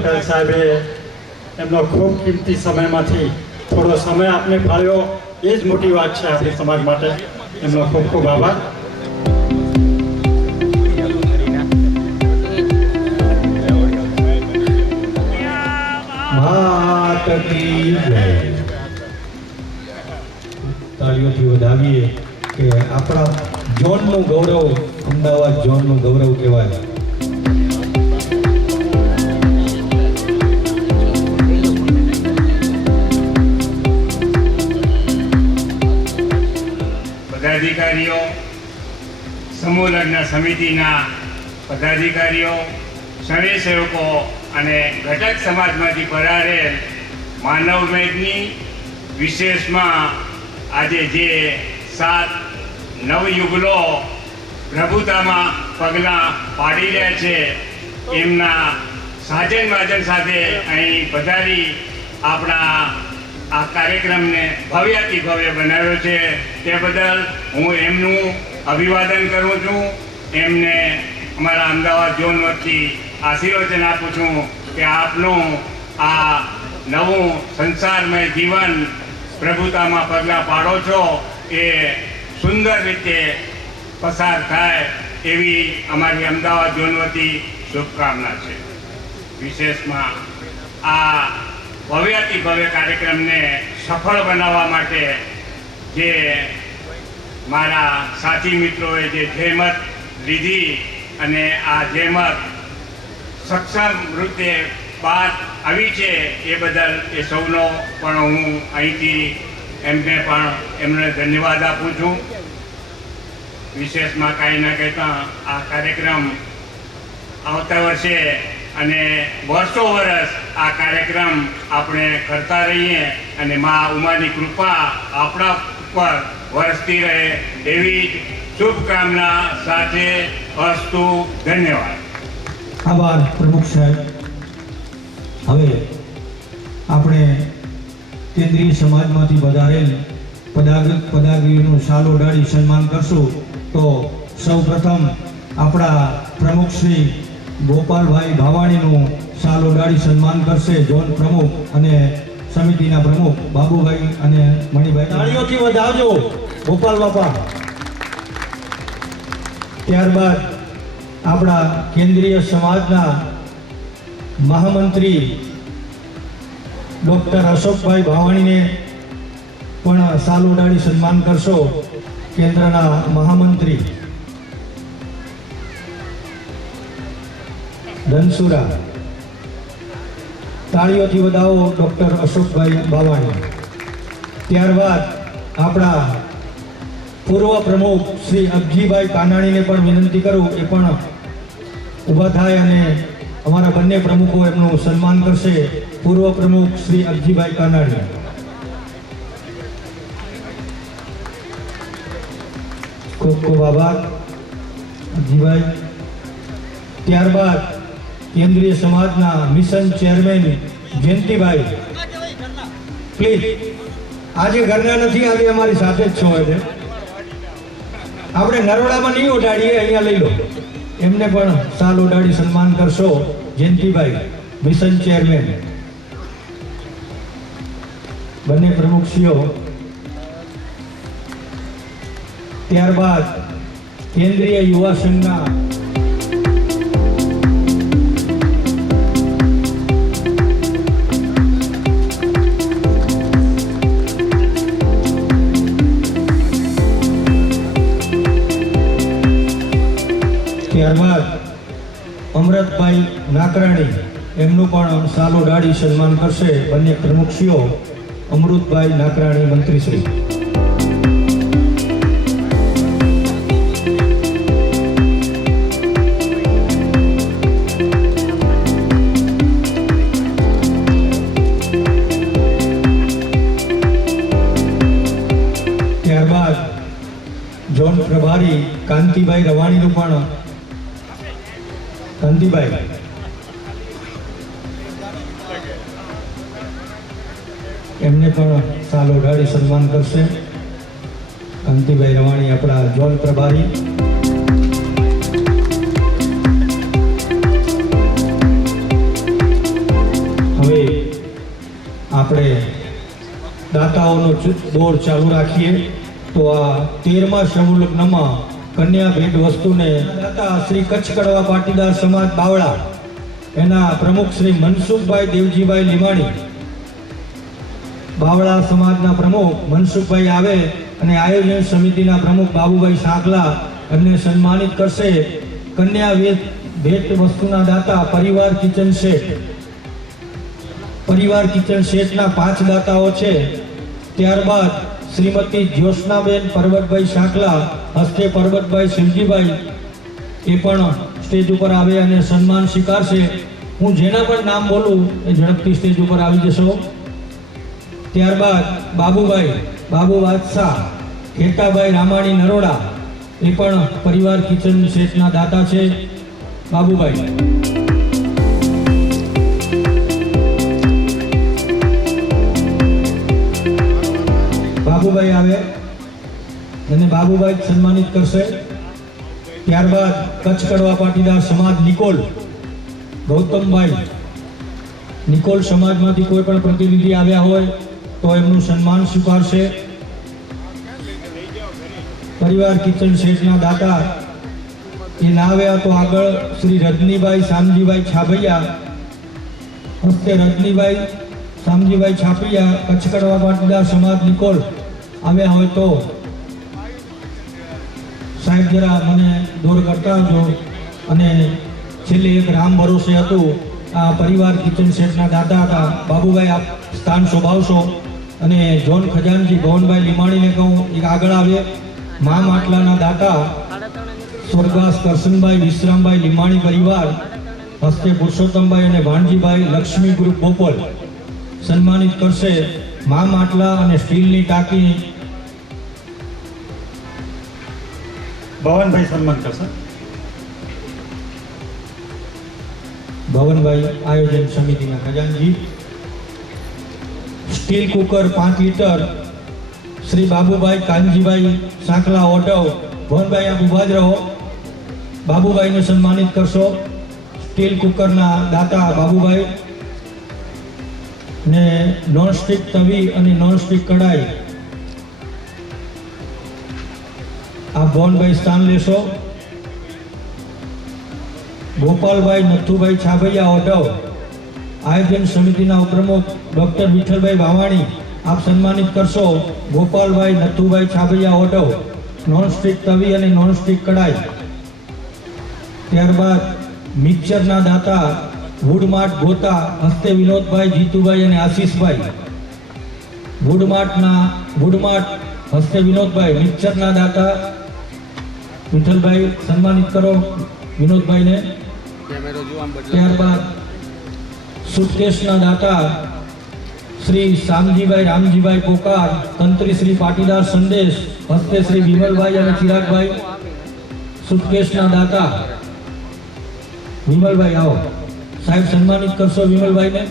પટેલ સાહેબે એમનો ખૂબ કિંમતી સમયમાંથી થોડો સમય આપને ફાળ્યો, એ જ મોટી વાત છે આપણી સમાજ માટે. એમનો ખૂબ ખૂબ આભાર. તાળીઓથી વધાવીએ કે આપણા ઝોનનું ગૌરવ, અમદાવાદ ઝોનનું ગૌરવ કહેવાય. પદાધિકારીઓ, સમૂહ લગ્ન સમિતિના પદાધિકારીઓ, સ્વયંસેવકો અને ઘટક સમાજમાંથી પધારેલ માનવ મેદની, વિશેષમાં આજે જે 7 નવયુગલો પ્રભુતામાં પગલાં પાડી રહ્યા છે એમના સાજન માજન સાથે અહીં પધારી આપણા આ કાર્યક્રમને ભવ્યાતિ ભવ્ય બનાવ્યો છે. તે બદલ હું એમનું અભિવાદન કરું છું. એમને અમારા અમદાવાદ ઝોન વતી આશીર્વચન આપું છું કે આપનું આ નવું સંસારમય જીવન પ્રભુતામાં પગલાં પાડો છો એ સુંદર રીતે પસાર થાય એવી અમારી અમદાવાદ ઝોન વતી શુભકામના છે. વિશેષમાં આ ભવ્યાતિ ભવ્ય કાર્યક્રમને સફળ બનાવવા માટે જે મારા સાથી મિત્રોએ જે જહેમત લીધી અને આ જહેમત સક્ષમ રીતે બહાર આવી છે એ બદલ એ સૌનો પણ હું અહીંથી એમને ધન્યવાદ આપું છું. વિશેષમાં કાંઈ ના કહેતા આ કાર્યક્રમ આવતા વર્ષે અને વર્ષો વર્ષ આ કાર્યક્રમ આપણે કરતા રહીએ અને મા ઉમાની કૃપા આપણા ઉપર વરસતી રહે એવી શુભકામના સાથે અસ્તુ. ધન્યવાદ. આભાર પ્રમુખ સાહેબ. હવે આપણે કેન્દ્રીય સમાજમાંથી પધારેલ પદાધિકારીઓનું શાલ ઓઢાડી સન્માન કરશું. તો સૌ પ્રથમ આપણા પ્રમુખ શ્રી ગોપાલભાઈ ભાવાણીનું શાલ ઓઢાડી સન્માન કરશે ઝોન પ્રમુખ અને સમિતિના પ્રમુખ બાબુભાઈ અને મણિભાઈ. તાળીઓથી વધાવજો ગોપાલ બાપા. ત્યારબાદ આપણા કેન્દ્રીય સમાજના મહામંત્રી ડૉક્ટર અશોકભાઈ ભાવાણીને પણ શાલ ઓઢાડી સન્માન કરશો. કેન્દ્રના મહામંત્રી ધનસુરા. તાળીઓથી વધાવો ડૉક્ટર અશોકભાઈ ભાવાણી. ત્યારબાદ આપણા પૂર્વ પ્રમુખ શ્રી અબજીભાઈ કાનાણીને પણ વિનંતી કરું એ પણ ઊભા થાય અને અમારા બંને પ્રમુખો એમનું સન્માન કરશે. પૂર્વ પ્રમુખ શ્રી અબજીભાઈ કાનાણી. ખૂબ ખૂબ આભાર અબજીભાઈ. ત્યારબાદ કેન્દ્રીય સમાજના મિશન ચેરમેન જયંતિભાઈ, પ્લીઝ. આજે ઘરના નથી, આજે અમારી સાથે જ છો. એટલે આપણે નરોડામાં નહીં ઓઢાડીએ, અહીંયા લઈ લો. એમને પણ શાલ ઓઢાડી સન્માન કરશો. Jayantibhai mission chairman. બંને પ્રમુખશ્રીઓ. ત્યારબાદ કેન્દ્રીય યુવા સંઘના ત્યારબાદ અમૃતભાઈ નાકરાણી, એમનું પણ શાલ ઓઢાડી સન્માન કરશે બંને પ્રમુખશ્રીઓ. અમૃતભાઈ નાકરાણી મંત્રીશ્રી. ત્યારબાદ ઝોન પ્રભારી કાંતિભાઈ રવાણીનું પણ કાંતિભાઈ એમને પણ શાલ ઓઢાડી સન્માન કરશે. કાંતિભાઈ રવાણી આપણા ઝોન પ્રભારી. આપણે દાતાઓનો દોર ચાલુ રાખીએ. તો આ 13મા સમૂહલગ્નમાં કન્યા ભેટ વસ્તુને દાતા શ્રી કચ્છ કડવા પાટીદાર સમાજ બાવળા એના પ્રમુખ શ્રી મનસુખભાઈ દેવજીભાઈ લીમાણી, બાવળા સમાજના પ્રમુખ મનસુખભાઈ આવે અને આયોજન સમિતિના પ્રમુખ બાબુભાઈ સાંકલા એમને સન્માનિત કરશે. કન્યા ભેટ વસ્તુના દાતા પરિવાર કિચન સેટના 5 દાતાઓ છે. ત્યારબાદ શ્રીમતી જ્યોત્સનાબેન પરબતભાઈ સાંકલા હસ્તે પરબતભાઈ શિવજીભાઈ એ પણ સ્ટેજ ઉપર આવે અને સન્માન સ્વીકારશે. હું જેના પણ નામ બોલું એ ઝડપથી સ્ટેજ ઉપર આવી જશો. ત્યારબાદ બાબુ બાદશાહ ખેતાભાઈ રામાણી નરોડા એ પણ પરિવાર કિચન સેટના દાતા છે. બાબુભાઈ આવે અને બાબુભાઈ સન્માનિત કરશે. ત્યારબાદ કચ્છ કડવા પાટીદાર સમાજ નિકોલ ગૌતમભાઈ, નિકોલ સમાજમાંથી કોઈ પણ પ્રતિનિધિ આવ્યા હોય તો એમનું સન્માન સ્વીકારશે. પરિવાર કિચન સેટના દાતા એ ના આવ્યા તો આગળ શ્રી રજનીભાઈ શામજીભાઈ છાપૈયા હસ્તે રજનીભાઈ શામજીભાઈ છાપૈયા કચ્છ કડવા પાટીદાર સમાજ નિકોલ આવ્યા હોય તો સાહેબ જરા મને દોર કરતા આવજો. અને છેલ્લે એક રામ ભરોસે હતું, આ પરિવાર કિચન સેટના દાતા હતા. બાબુભાઈ આપ સ્થાન શોભાવશો અને જોન ખજાનજી ભવનભાઈ લીમાણીને કહું એક આગળ આવે. મા માટલાના દાતા સ્વર્ગવાસ કરશનભાઈ વિશ્રામભાઈ લીમાણી પરિવાર હસ્તે પુરુષોત્તમભાઈ અને ભાણજીભાઈ લક્ષ્મી ગ્રુપ બોપલ સન્માનિત કરશે. મા માટલા અને સ્ટીલની ટાંકી ભવનભાઈ સન્માન કરશે. ભવનભાઈ આયોજન સમિતિના ખજાનજી. Steel cooker 5 litre Shri Babubhai Kanjibhai Sankla Odhav. Bhavanbhai આપ ઊભા જ રહો. બાબુભાઈને સન્માનિત કરશો. સ્ટીલ કુકરના દાતા બાબુભાઈ ને નોનસ્ટિક તવી અને નોનસ્ટિક કઢાઈ આ ભવનભાઈ સ્થાન લેશો. ગોપાલભાઈ નથુભાઈ છાભૈયા ઓઢવ આયોજન સમિતિના ઉપપ્રમુખ ડૉક્ટર વિઠ્ઠલભાઈ વાવાણી આપ સન્માનિત કરશો. ગોપાલભાઈ નથુભાઈ છાભૈયા ઓઢવ નોનસ્ટિક તવી અને નોનસ્ટિક કઢાઈ. ત્યારબાદ મિક્સરના દાતા વુડમાર્ટ ગોતા હસ્તે વિનોદભાઈ જીતુભાઈ અને આશીષભાઈ. વુડમાર્ટ હસ્તે વિનોદભાઈ. મિક્સરના દાતા વિઠ્ઠલભાઈ સન્માનિત કરો વિનોદભાઈને. ત્યારબાદ સુટકેસના દાતા શ્રી શામજીભાઈ રામજીભાઈ પોકાર તંત્રી શ્રી પાટીદાર સંદેશ હસ્તે શ્રી વિમલભાઈ અને ચિરાગભાઈ. સુટકેસના દાતા વિમલભાઈ આવો સાહેબ સન્માનિત કરશો વિમલભાઈને.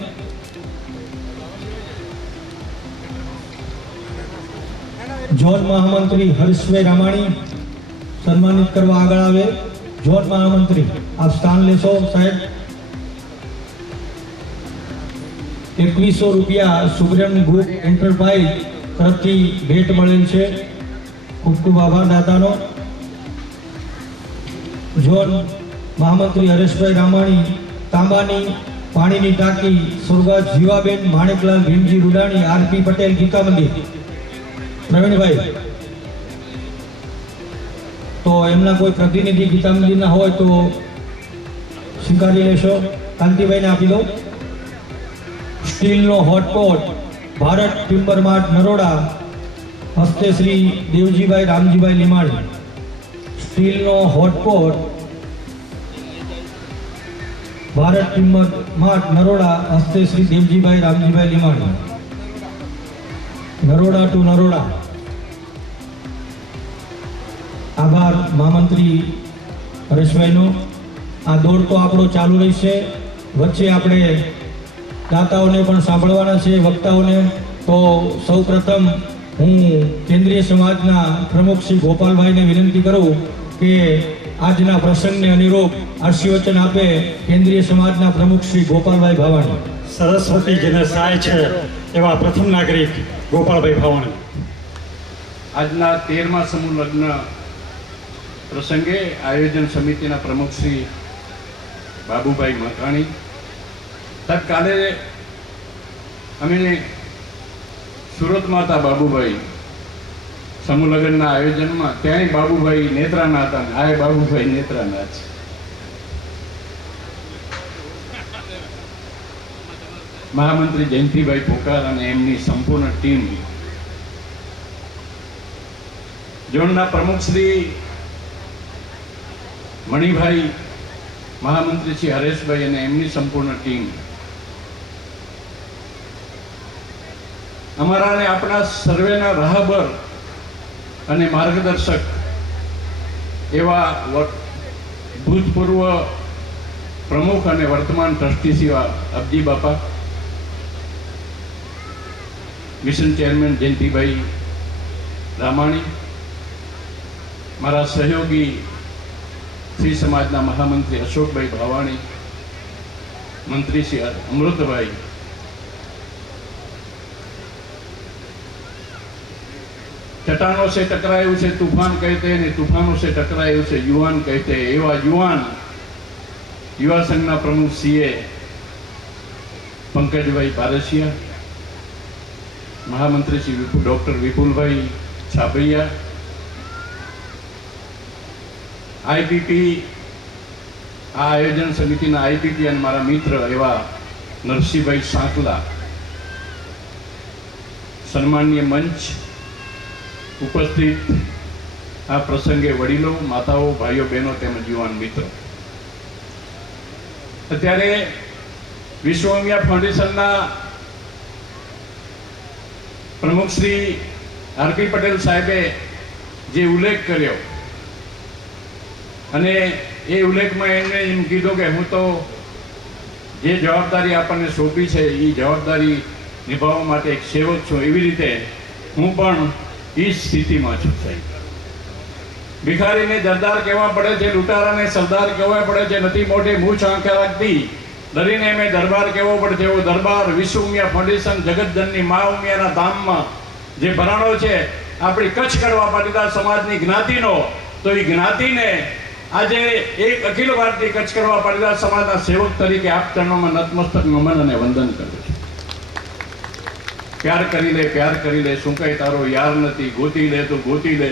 ઝોન મહામંત્રી હર્ષભાઈ રામાણી સન્માનિત કરવા આગળ આવે. ઝોન મહામંત્રી આપ સ્થાન લેશો સાહેબ. 2100 રૂપિયા સુબ્રમ ગ્રુપ એન્ટરપ્રાઇઝ તરફથી ભેટ મળેલ છે. ખૂબ ખૂબ આભાર દાતાનો. ઝોન મહામંત્રી હરેશભાઈ રામાણી તાંબાની પાણીની ટાંકી સ્વર્ગસ્થ જીવાબેન માણેકલાલ ભીમજી રૂડાણી આરપી પટેલ ગીતા મંદિર. પ્રવીણભાઈ તો એમના કોઈ પ્રતિનિધિ ગીતા મંદિરના હોય તો સ્વીકારી લેશો. કાંતિભાઈને આપી દો. સ્ટીલનો હોટપોટ ભારત ટિમ્બર માર્ટ નરોડા હસ્તે શ્રી દેવજીભાઈ રામજીભાઈ લીમાણી. સ્ટીલનો હોટપોટ ભારત ટિમ્બર માર્ટ નરોડા હસ્તે શ્રી દેવજીભાઈ રામજીભાઈ લીમાણી. નરોડા ટુ નરોડા. આભાર મહામંત્રી હરેશભાઈનો. આ દોડ તો આપણો ચાલુ રહેશે. વચ્ચે આપણે દાતાઓને પણ સાંભળવાના છે, વક્તાઓને. તો સૌ પ્રથમ હું કેન્દ્રીય સમાજના પ્રમુખ શ્રી ગોપાલભાઈને વિનંતી કરું કે આજના પ્રસંગને અનુરૂપ આશીર્વચન આપે. કેન્દ્રીય સમાજના પ્રમુખ શ્રી ગોપાલભાઈ ભાવાણી સરસ્વતી જેને સહાય છે એવા પ્રથમ નાગરિક ગોપાલભાઈ ભાવાણી. આજના 13મા સમૂહ લગ્ન પ્રસંગે આયોજન સમિતિના પ્રમુખ શ્રી બાબુભાઈ મકાણી, તત્કાલે અમે સુરતમાં હતા બાબુભાઈ સમૂહ લગ્નના આયોજનમાં, ત્યાંય બાબુભાઈ નેત્રાના હતા ને આ બાબુભાઈ નેત્રાના છે. મહામંત્રી જયંતિભાઈ પોકાર અને એમની સંપૂર્ણ ટીમ, ઝોનના પ્રમુખ શ્રી મણિભાઈ, મહામંત્રી શ્રી હરેશભાઈ અને એમની સંપૂર્ણ ટીમ, અમારા અને આપણા સર્વેના રાહબર અને માર્ગદર્શક એવા ભૂતપૂર્વ પ્રમુખ અને વર્તમાન ટ્રસ્ટી શ્રી અબજી બાપા, મિશન ચેરમેન જયંતિભાઈ રામાણી, મારા સહયોગી શ્રી સમાજના મહામંત્રી અશોકભાઈ ભાવાણી, મંત્રી શ્રી અમૃતભાઈ, ચટાનો સે ટકરાયું છે તूफान કહેતે ને તूफानों से टकराયું છે યુવાન કહેતે, એવા યુવાન યુવા સંઘના પ્રમુખ સીએ પંકજભાઈ પારસિયા, મહામંત્રી શ્રી ડોક્ટર વિપુલભાઈ છાપૈયા, આઈપીપી આ આયોજન સમિતિના આઈપીપી અને મારા મિત્ર એવા નરસિંહભાઈ સાંકલા, સન્માનીય મંચ ઉપસ્થિત આ પ્રસંગે વડીલો, માતાઓ, ભાઈઓ, બહેનો તેમજ યુવાન મિત્રો. અત્યારે વિશ્વ ઉમિયા ફાઉન્ડેશનના પ્રમુખ શ્રી આરપી પટેલ સાહેબે જે ઉલ્લેખ કર્યો અને એ ઉલ્લેખમાં એમણે એમ કીધું કે હું તો જે જવાબદારી આપણને સોંપી છે એ જવાબદારી નિભાવવા માટે એક સેવક છું, એવી રીતે હું પણ એ જ સ્થિતિમાં છું. સાહેબ, ભિખારીને જરદાર કહેવા પડે છે, લૂંટારાને સરદાર કહેવા પડે છે, નથી મોઢે મૂછ આંખે રાખતી, ડરીને મેં દરબાર કહેવો પડે છે. એવો દરબાર વિશ્વ ઉમિયા ફાઉન્ડેશન જગતજનની મા ઉમિયાના ધામમાં જે ભરાણો છે આપણી કચ્છ કડવા પાટીદાર સમાજની જ્ઞાતિનો, તો એ જ્ઞાતિને આજે એક અખિલ ભારતીય કચ્છ કડવા પાટીદાર સમાજના સેવક તરીકે આપ ચરણોમાં નતમસ્તક નમન અને વંદન કરું છું. પ્યાર કરી લે, પ્યાર કરી લે, શું કઈ તારો યાર નથી, ગોતી લે તો ગોતી લે,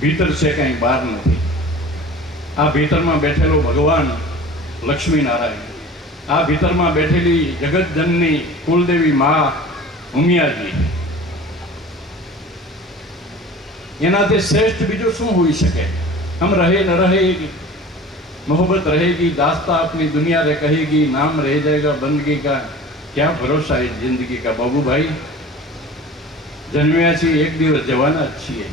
ભીતર છે કઈ બહાર નથી. આ ભીતરમાં બેઠેલો ભગવાન લક્ષ્મી નારાયણ, આ ભીતરમાં બેઠેલી જગતજનની કુલદેવી મા ઉમિયાજી, એનાથી શ્રેષ્ઠ બીજું શું હોઈ શકે? हम रहे न रहे मोहब्बत रहेगी, दास्ता अपनी दुनिया रे कहेगी, नाम रह जाएगा बंदगी का, क्या भरोसा है जिंदगी का. बाबूभाई જન્મ્યા છીએ, એક દિવસ જવાના જ છીએ.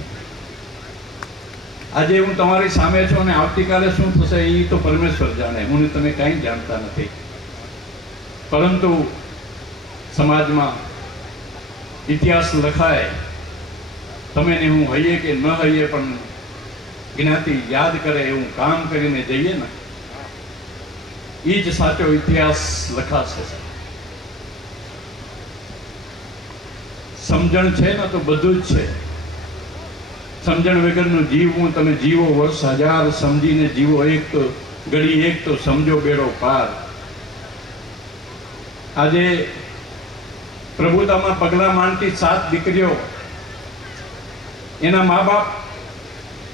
આજે હું તમારી સામે છું અને આવતીકાલે શું થશે એ તો પરમેશ્વર જાણે, હું તમે કાંઈ જાણતા નથી. પરંતુ સમાજમાં ઇતિહાસ લખાય, તમે ને હું હઈએ કે ન હઈએ પણ જ્ઞાતિ યાદ કરે એવું કામ કરીને જઈએ ને, એ જ સાચો ઇતિહાસ લખાશે. સમજણ છે ને તો બધું જ છે. સમજણ વગરનું જીવવું, તમે જીવો વર્ષ હજાર, સમજીને જીવો એક તો ઘડી એક, તો સમજો બેડો પાર. આજે પ્રભુતામાં પગલા માંડતી 7 દીકરીઓ એના મા બાપ,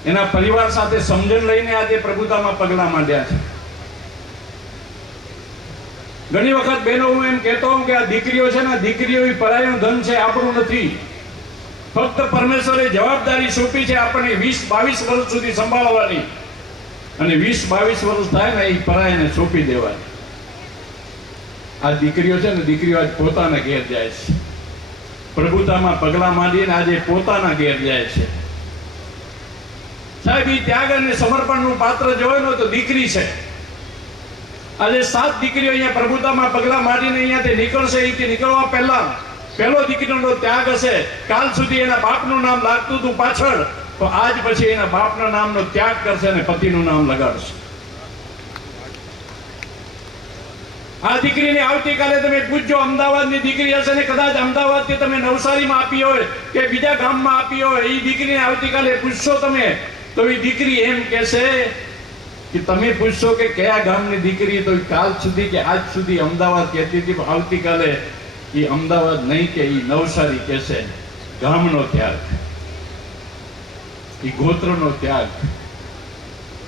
એના પરિવાર સાથે સમજણ લઈને આજે પ્રભુતામાં પગલા માંડ્યા છે. ઘણી વખત બહેનો હું એમ કહેતો હોઉં કે આ દીકરીઓ છે ને, દીકરીઓ એ પરાયનું ધન છે, આપણું નથી. ફક્ત પરમેશ્વરે જવાબદારી સોંપી છે આપણને 20-22 વર્ષ સુધી સંભાળવાની, અને 20-22 વર્ષ થાય ને એ પરાયને સોંપી દેવાની. આ દીકરીઓ છે ને, દીકરીઓ આજ પોતાના ઘેર જાય છે, પ્રભુતામાં પગલા માંડીને આજે પોતાના ઘેર જાય છે. સાહેબ, એ ત્યાગ અને સમર્પણનું પાત્ર જોયો ને તો દીકરી છે. આજે 7 દીકરીઓ અહીંયા પ્રભુતામાં પગલા માંડીને અહીંયાથી નીકળશે. અહીંથી નીકળવા પહેલા પહેલો દીકરીનો ત્યાગ હશે. કાલ સુધી એના બાપનું નામ લાગતું હતું પાછળ, તો આજ પછી એના બાપના નામનો ત્યાગ કરશે અને પતિનું નામ લગાડશે. આ દીકરીને આવતીકાલે તમે પૂછજો, અમદાવાદની દીકરી હશે ને કદાચ અમદાવાદથી તમે નવસારીમાં આપી હોય કે બીજા ગામમાં આપી હોય, એ દીકરીને આવતીકાલે પૂછશો તમે તો એ દીકરી એમ કહેશે કે તમે પૂછશો કે કયા ગામની દીકરી, તો કાલ સુધી કે આજ સુધી અમદાવાદ કહેતી હતી, આવતીકાલે એ અમદાવાદ નહીં કે એ નવસારી કહેશે. ગામનો ત્યાગ, એ ગોત્રનો ત્યાગ.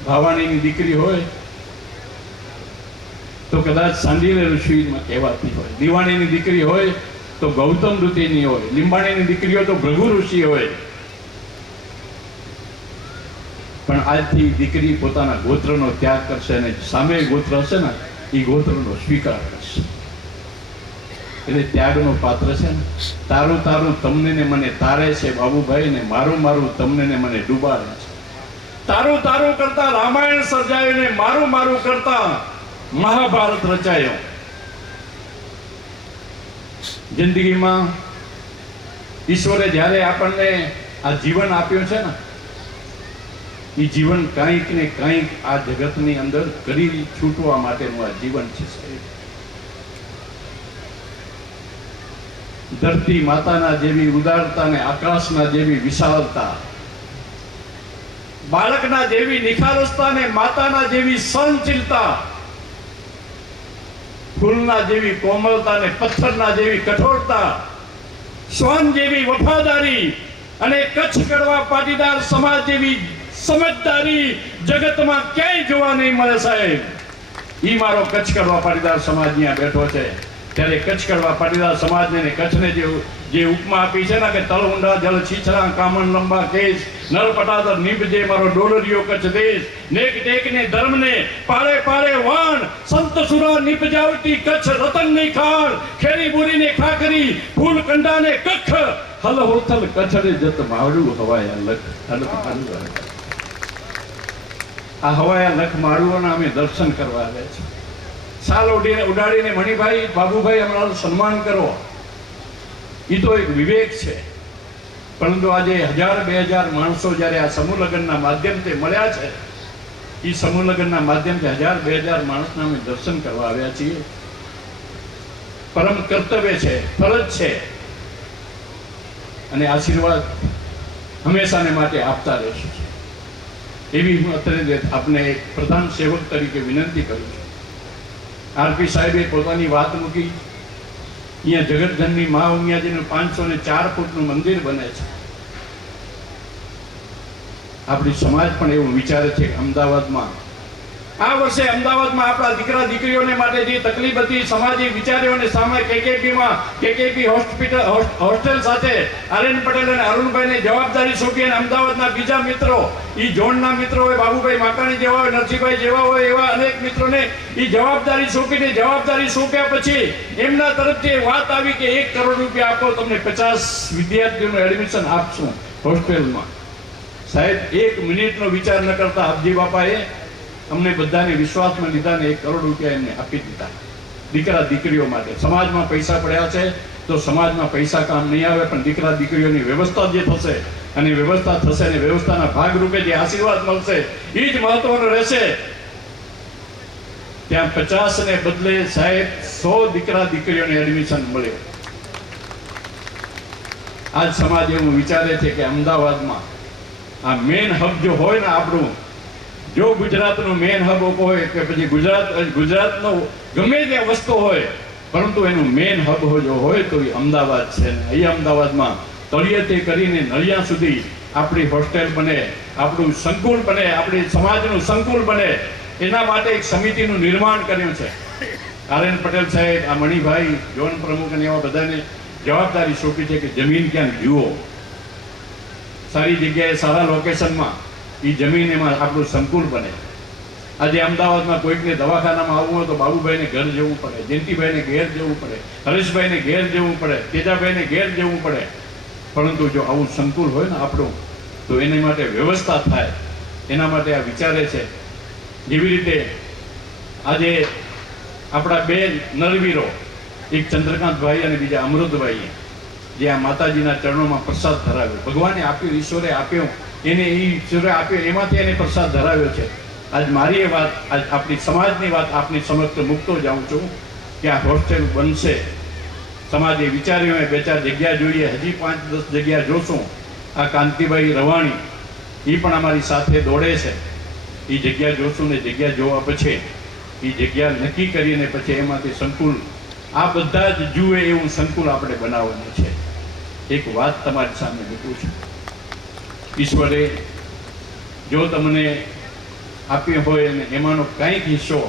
ભાવાણીની દીકરી હોય તો કદાચ સાંદિલે ઋષિમાં કહેવાતી હોય, દિવાણીની દીકરી હોય તો ગૌતમ ઋષિની હોય, લીંબાણીની દીકરી હોય તો ભૃગુ ઋષિ હોય. પણ આજથી દીકરી પોતાના ગોત્રનો ત્યાગ કરશે અને સામે ગોત્ર હશે ને એ ગોત્રનો સ્વીકાર કરશે. એટલે ત્યાગનો પાત્ર છે ને. તારું તારું તમને ને મને તારે છે બાબુભાઈ, ને મારું મારું તમને ને મને ડૂબાડે છે. તારું તારું કરતા રામાયણ સર્જાયું ને મારું મારું કરતા મહાભારત રચાયો. જિંદગીમાં ઈશ્વરે જ્યારે આપણને આ જીવન આપ્યું છે ને, એ જીવન કંઈક ને કંઈક આ જગતની અંદર કરી છૂટવા માટેનું આ જીવન છે. ધરતી માતાના જેવી ઉદારતા ને આકાશના જેવી વિશાળતા, બાળકના જેવી નિખાલસતા ને માતાના જેવી સહનશીલતા, ફૂલના જેવી કોમળતા ને પથ્થરના જેવી કઠોરતા, શ્વાન જેવી વફાદારી અને કચ્છ કડવા પાટીદાર સમાજ જેવી સમજદારી જગતમાં ક્યાંય જોવા નહીં મળે સાહેબ. ઈ મારો કચ્છ કડવા પાટીદાર સમાજ અહીંયા બેઠો છે. ત્યારે કચ્છ કડવા પાટીદાર સમાજને ને કચ્છને જે ઉપમા આપી છે ને કે તળ ઊંડા જળ છીછરા કામણ લંબા કેસ નર પટાદર નિભજે મારો ડોલરિયો કચ્છ દેશ નેક ટેકને ધર્મને પાળે પાળે વાણ સંત સુરા નિપજાવતી કચ્છ રતનની ખાણ ખેરી બોરીને ખાકરી ફૂલ કંડાને કખ હલ હોથલ કચ્છને જત માવડું હવાયા લખ હલ મારું. આ હવાયા લખ મારુઓના અમે દર્શન કરવા આવ્યા છે. સાલ ઉડાડીને મણિભાઈ બાબુભાઈ અમારું સન્માન કરો, એ તો એક વિવેક છે. પરંતુ આજે 1000-2000 માણસો જ્યારે આ સમૂહ લગ્નના માધ્યમથી મળ્યા છે, એ સમૂહ લગ્નના માધ્યમથી 1000-2000 માણસના અમે દર્શન કરવા આવ્યા છીએ. પરમ કર્તવ્ય છે, ફરજ છે, અને આશીર્વાદ હંમેશાને માટે આપતા રહેશું. એવી હું અત્યારે આપને એક પ્રધાન સેવક તરીકે વિનંતી કરું છું. આરપી સાહેબે પોતાની વાત મૂકી. અહીંયા જગતજનની મા ઉમિયાજીનું 504 ફૂટનું મંદિર બને છે. આપણી સમાજ પણ એવું વિચારે છે કે અમદાવાદમાં આ વર્ષે અમદાવાદમાં આપણા દીકરા દીકરીઓને માટે જે તકલીફ હતી, સમાજે વિચાર્યોને સામે કેકેપી હોસ્ટેલ સાથે આર્યન પટેલ અને અરુણભાઈને જવાબદારી સોંપી અને અમદાવાદના બીજા મિત્રો, એ ઝોનના મિત્રો હોય, બાબુભાઈ માકાણી જેવા હોય, નરસિંહભાઈ જેવા હોય, એવા અનેક મિત્રોને એ જવાબદારી સોંપીને જવાબદારી સોંપ્યા પછી એમના તરફથી વાત આવી કે 1 કરોડ રૂપિયા આપો, તમને 50 વિદ્યાર્થીઓનું એડમિશન આપશું હોસ્ટેલમાં. સાહેબ 1 મિનિટનો વિચાર ન કરતા આપજી બાપાએ અમને બધાને વિશ્વાસમાં લીધા ને 1 કરોડ રૂપિયા એમને આપી દીધા દીકરા દીકરીઓ માટે. સમાજમાં પૈસા પડ્યા છે તો સમાજમાં પૈસા કામ નહીં આવે, પણ દીકરા દીકરીઓની વ્યવસ્થા જે થશે અને વ્યવસ્થા થશે અને વ્યવસ્થાના ભાગરૂપે જે આશીર્વાદ મળશે એ જ મહત્વનું રહેશે. ત્યાં 50 ને બદલે સાહેબ 100 દીકરા દીકરીઓને એડમિશન મળ્યું. આજ સમાજ એવું વિચારે છે કે અમદાવાદમાં આ મેન હબ જો હોય ને આપણું, જો ગુજરાતનું મેન હબ હોય કે પછી ગુજરાતનો ગમે તે વસ્તુ હોય, પરંતુ એનું મેન હબ જો હોય તો એ અમદાવાદ છે. એ અમદાવાદમાં તળિયેથી કરીને નળિયા સુધી આપણી હોસ્ટેલ બને, આપણું સંકુલ બને, આપણી સમાજનું સંકુલ બને, એના માટે એક સમિતિનું નિર્માણ કર્યું છે. આર્યન પટેલ સાહેબ, આ મણિભાઈ ઝોન પ્રમુખ અને એવા બધાને જવાબદારી સોંપી છે કે જમીન ક્યાંક જુઓ, સારી જગ્યાએ સારા લોકેશનમાં એ જમીન એમાં આપણું સંકુલ બને. આજે અમદાવાદમાં કોઈકને દવાખાનામાં આવવું હોય તો બાબુભાઈને ઘર જવું પડે, જયંતિભાઈને ઘેર જવું પડે, હરેશભાઈને ઘેર જવું પડે, તેજાભાઈને ઘેર જવું પડે. પરંતુ જો આવું સંકુલ હોય ને આપણું, તો એની માટે વ્યવસ્થા થાય, એના માટે આ વિચારે છે. જેવી રીતે આજે આપણા 2 નરવીરો, એક ચંદ્રકાંતભાઈ અને બીજા અમૃતભાઈએ જે આ માતાજીના ચરણોમાં પ્રસાદ ધરાવ્યો, ભગવાને આપ્યો, ઈશ્વરે આપ્યો, એને ઈશ્વરે આપ્યો, એમાંથી એને પ્રસાદ ધરાવ્યો છે. આજ મારી એ વાત, આજ આપણી સમાજની વાત આપની સમક્ષ મૂકતો જાઉં છું કે આ હોસ્ટેલ બનશે. સમાજે વિચાર્યું હોય 2-4 જગ્યા જોઈએ, હજી 5-10 જગ્યા જોશું. આ કાંતિભાઈ રવાણી એ પણ અમારી સાથે દોડે છે. એ જગ્યા જોશું ને જગ્યા જોવા પછી એ જગ્યા નક્કી કરીને પછી એમાંથી સંકુલ આ બધા જ જુએ એવું સંકુલ આપણે બનાવવાનું છે. એક વાત તમારી સામે મૂકું છું. ઈશ્વરે જો તમને આપ્યો હોય અને એમાંનો કંઈક હિસ્સો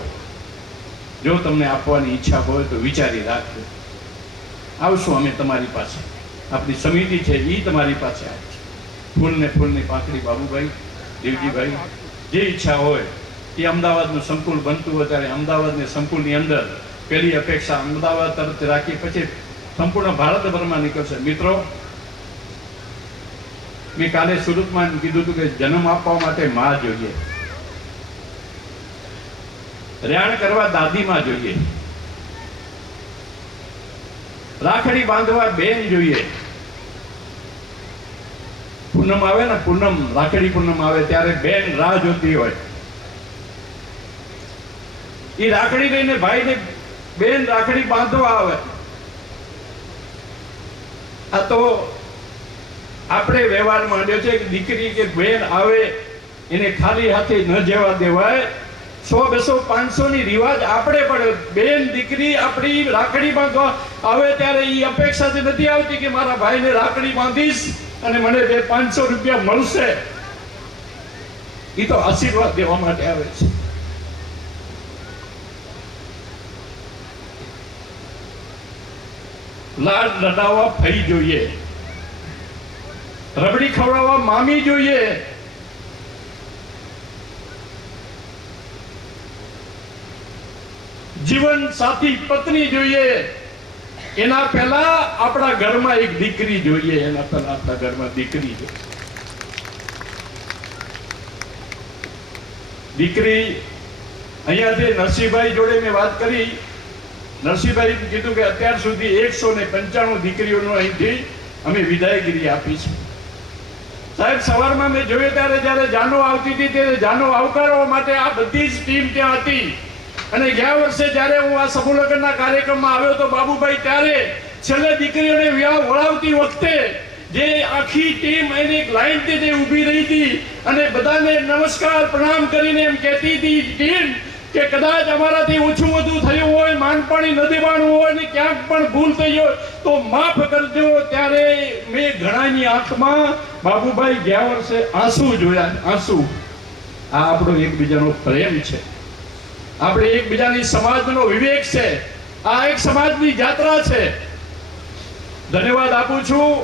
જો તમને આપવાની ઈચ્છા હોય તો વિચારી રાખજો. આવશું અમે તમારી પાસે. આપણી સમિતિ છે એ તમારી પાસે આવશે. ફૂલની પાંખડી બાબુભાઈ, દેવજીભાઈ, જે ઈચ્છા હોય એ અમદાવાદનું સંકુલ બનતું હોય ત્યારે અમદાવાદને સંકુલની અંદર પહેલી અપેક્ષા અમદાવાદ તરફ રાખી પછી સંપૂર્ણ ભારતભરમાં નીકળશે. મિત્રો, મેં કાલે સુરતમાં કીધું હતું કે જન્મ આપવા માટે માં જોઈએ, રેણ કરવા દાદીમાં જોઈએ, રાખડી બાંધવા બેન જોઈએ. પૂનમ આવે ને, પૂનમ રાખડી પૂનમ આવે ત્યારે બેન રાહ જોતી હોય. એ રાખડી લઈને ભાઈને બેન રાખડી બાંધવા આવે. આ તો આપણે વ્યવહાર માંડ્યો છે કે દીકરી કે બેન આવે એને ખાલી હાથે ન જવા દેવાય. 100, 200, 500 ની રિવાજ આપણે પણ બેન દીકરી આપણી રાખડી બાંધવા આવે ત્યારે એ અપેક્ષાથી નથી આવતી કે મારા ભાઈને રાખડી બાંધીશ અને મને 500 રૂપિયા મળશે. એ તો આશીર્વાદ દેવા માટે આવે છે. લાડ લડાવવા ફઈ જોઈએ, રબડી ખવડાવવા મામી જોઈએ, જીવન સાથી પત્ની જોઈએ. એના પહેલા આપણા ઘરમાં એક દીકરી જોઈએ. એના પહેલા આપણા ઘરમાં દીકરી જોઈએ. દીકરી અહીંયાથી નરસિંહભાઈ જોડે મેં વાત કરી. નરસિંહભાઈ કીધું કે અત્યાર સુધી 195 દીકરીઓનો અહીંથી અમે વિદાયગીરી આપી છે. સાહેબ, સવારમાં મેં જોયું ત્યારે જ્યારે જાનો આવતી હતી ત્યારે જાનો આવકારવા માટે આ બધી જ ટીમ ત્યાં હતી. અને ગયા વર્ષે જ્યારે હું આ સમૂહ લગ્નના કાર્યક્રમમાં આવ્યો તો બાબુભાઈ, ત્યારે છેલ્લે દીકરીઓને વિવાહ વળાવતી વખતે જે આખી ટીમ એની એક લાઈનથી જે ઊભી રહી હતી અને બધાને નમસ્કાર પ્રણામ કરીને એમ કહેતી હતી ટીમ કે કદાચ અમારાથી ઓછું વધુ થયું હોય, માનપાણી ન દેવાનું હોય ને ક્યાંક પણ ભૂલ થઈ હોય તો માફ કરજો. ત્યારે મેં ઘણાની આંખમાં બાબુભાઈ ગયા વર્ષે આંસુ જોયા. આંસુ. આ આપણો એકબીજાનો પ્રેમ છે, આપણે એકબીજાની સમાજનો વિવેક છે. આ એક સમાજની યાત્રા છે. ધન્યવાદ આપું છું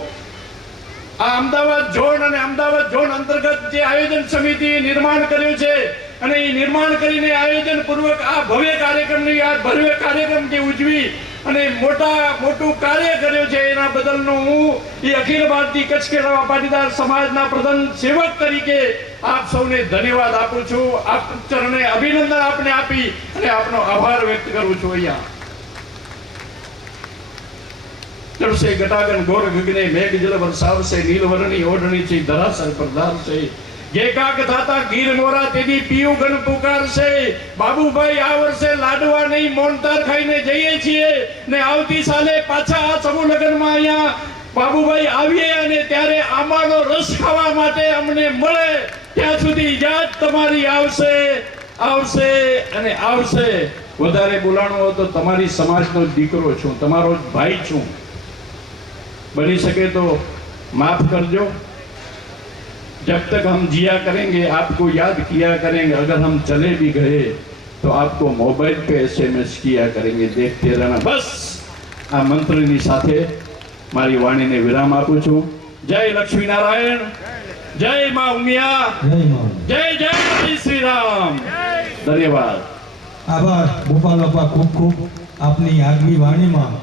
આ અમદાવાદ ઝોન અને અમદાવાદ ઝોન અંતર્ગત જે આયોજન સમિતિએ નિર્માણ કર્યું છે અને એ નિર્માણ કરીને આયોજન પૂર્વક આ ભવ્ય કાર્યક્રમની આ ભવ્ય કાર્યક્રમ જે ઉજવી અને મોટું કાર્ય કર્યું છે એના બદલનો હું એ અખિલ ભારતીય કચ્છ કેળવવા પાટીદાર સમાજના પ્રધાન સેવક તરીકે આપ સૌને ધન્યવાદ આપું છું. આપ ચરણે અભિનંદન આપને આપી અને આપનો આભાર વ્યક્ત કરું છું. અહીંયા ચડશે ગટાગન ગોર ગગને મેઘ જલ વરસાવશે, નીલવર્ણી ઓઢણી છે ધરાસર પર ધારશે. ગેકાક થાતા ગીર મોરા તેની પીયું ગણ પુકારશે. બાબુભાઈ, આ વર્ષે લાડવા નહીં મોનતાર ખાઈને જઈએ છીએ ને આવતી સાલે પાછા આ સમૂહ લગ્નમાં અહીંયા બાબુભાઈ આવીએ અને ત્યારે આંબાનો રસ ખાવા માટે અમને મળે. ત્યાં સુધી યાદ તમારી આવશે અને આવશે. વધારે બોલાણો હોય તો તમારી સમાજનો દીકરો છું, તમારો જ ભાઈ છું. बनी सके तो माफ कर दो. जब तक हम जिया करेंगे आपको याद किया करेंगे. अगर हम चले भी गए तो आपको मोबाइल पे SMS किया करेंगे, देखते रहना. बस आ मंत्रनी साथे मारी वाणी ने विराम आपू छू. जय लक्ष्मी नारायण, जय मां उमिया, जय जय श्री राम. धन्यवाद. આભાર ગોપાલ બાપા, ખૂબ ખૂબ આપની આગવી વાણીમાં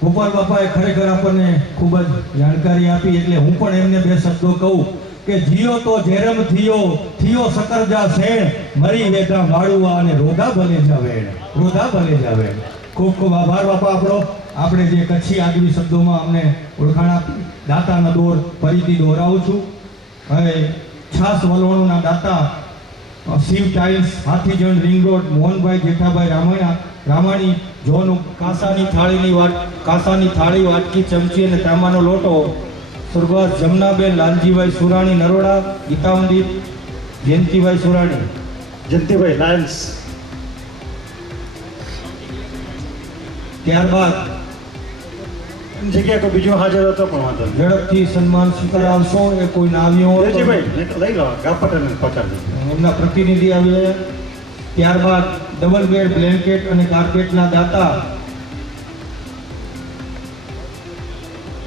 ગોપાલ બાપાએ ખરેખર આપણને ખૂબ જ જાણકારી આપી. એટલે હું પણ એમને 2 શબ્દો કહું કે જીયો તો જેરમ થયો સકરજા સેણ, મરી વેઠા માળુઆ અને રોધા ભલે જાવેણ, રોધા ભલે જાવેણ. ખૂબ ખૂબ આભાર બાપા આપણો. આપણે જે કચ્છી આગવી શબ્દોમાં અમને ઓળખાણ આપી. દાતાના દોર ફરીથી દોહરાવું છું. હવે છાસ વલણોના દાતા Shiv tiles, Hathijan ring road, Mohanbhai Jethabhai Ramani, જોનું કાંસાની થાળી વાટકી ચમચી અને તાંબાનો લોટો સ્વર્ગવાસ જમનાબેન લાલજીભાઈ સુરાણી નરોડા ગીતાવંદી જયંતિભાઈ સુરાણી. જયંતિભાઈ લાયન્સ. ત્યારબાદ એની જગ્યાએ કોઈ બીજો હાજર હતો પણ વાંધો નહીં. ઝડપથી સન્માન સ્વીકાર આવશો. એ કોઈ ના આવ્યો હોય તો દેવજીભાઈ લઈ લો, ગા પટેલને પકડી દો. એમના પ્રતિનિધિ આવ્યા. ત્યારબાદ ડબલ બેડ બ્લેન્કેટ અને કાર્પેટના દાતા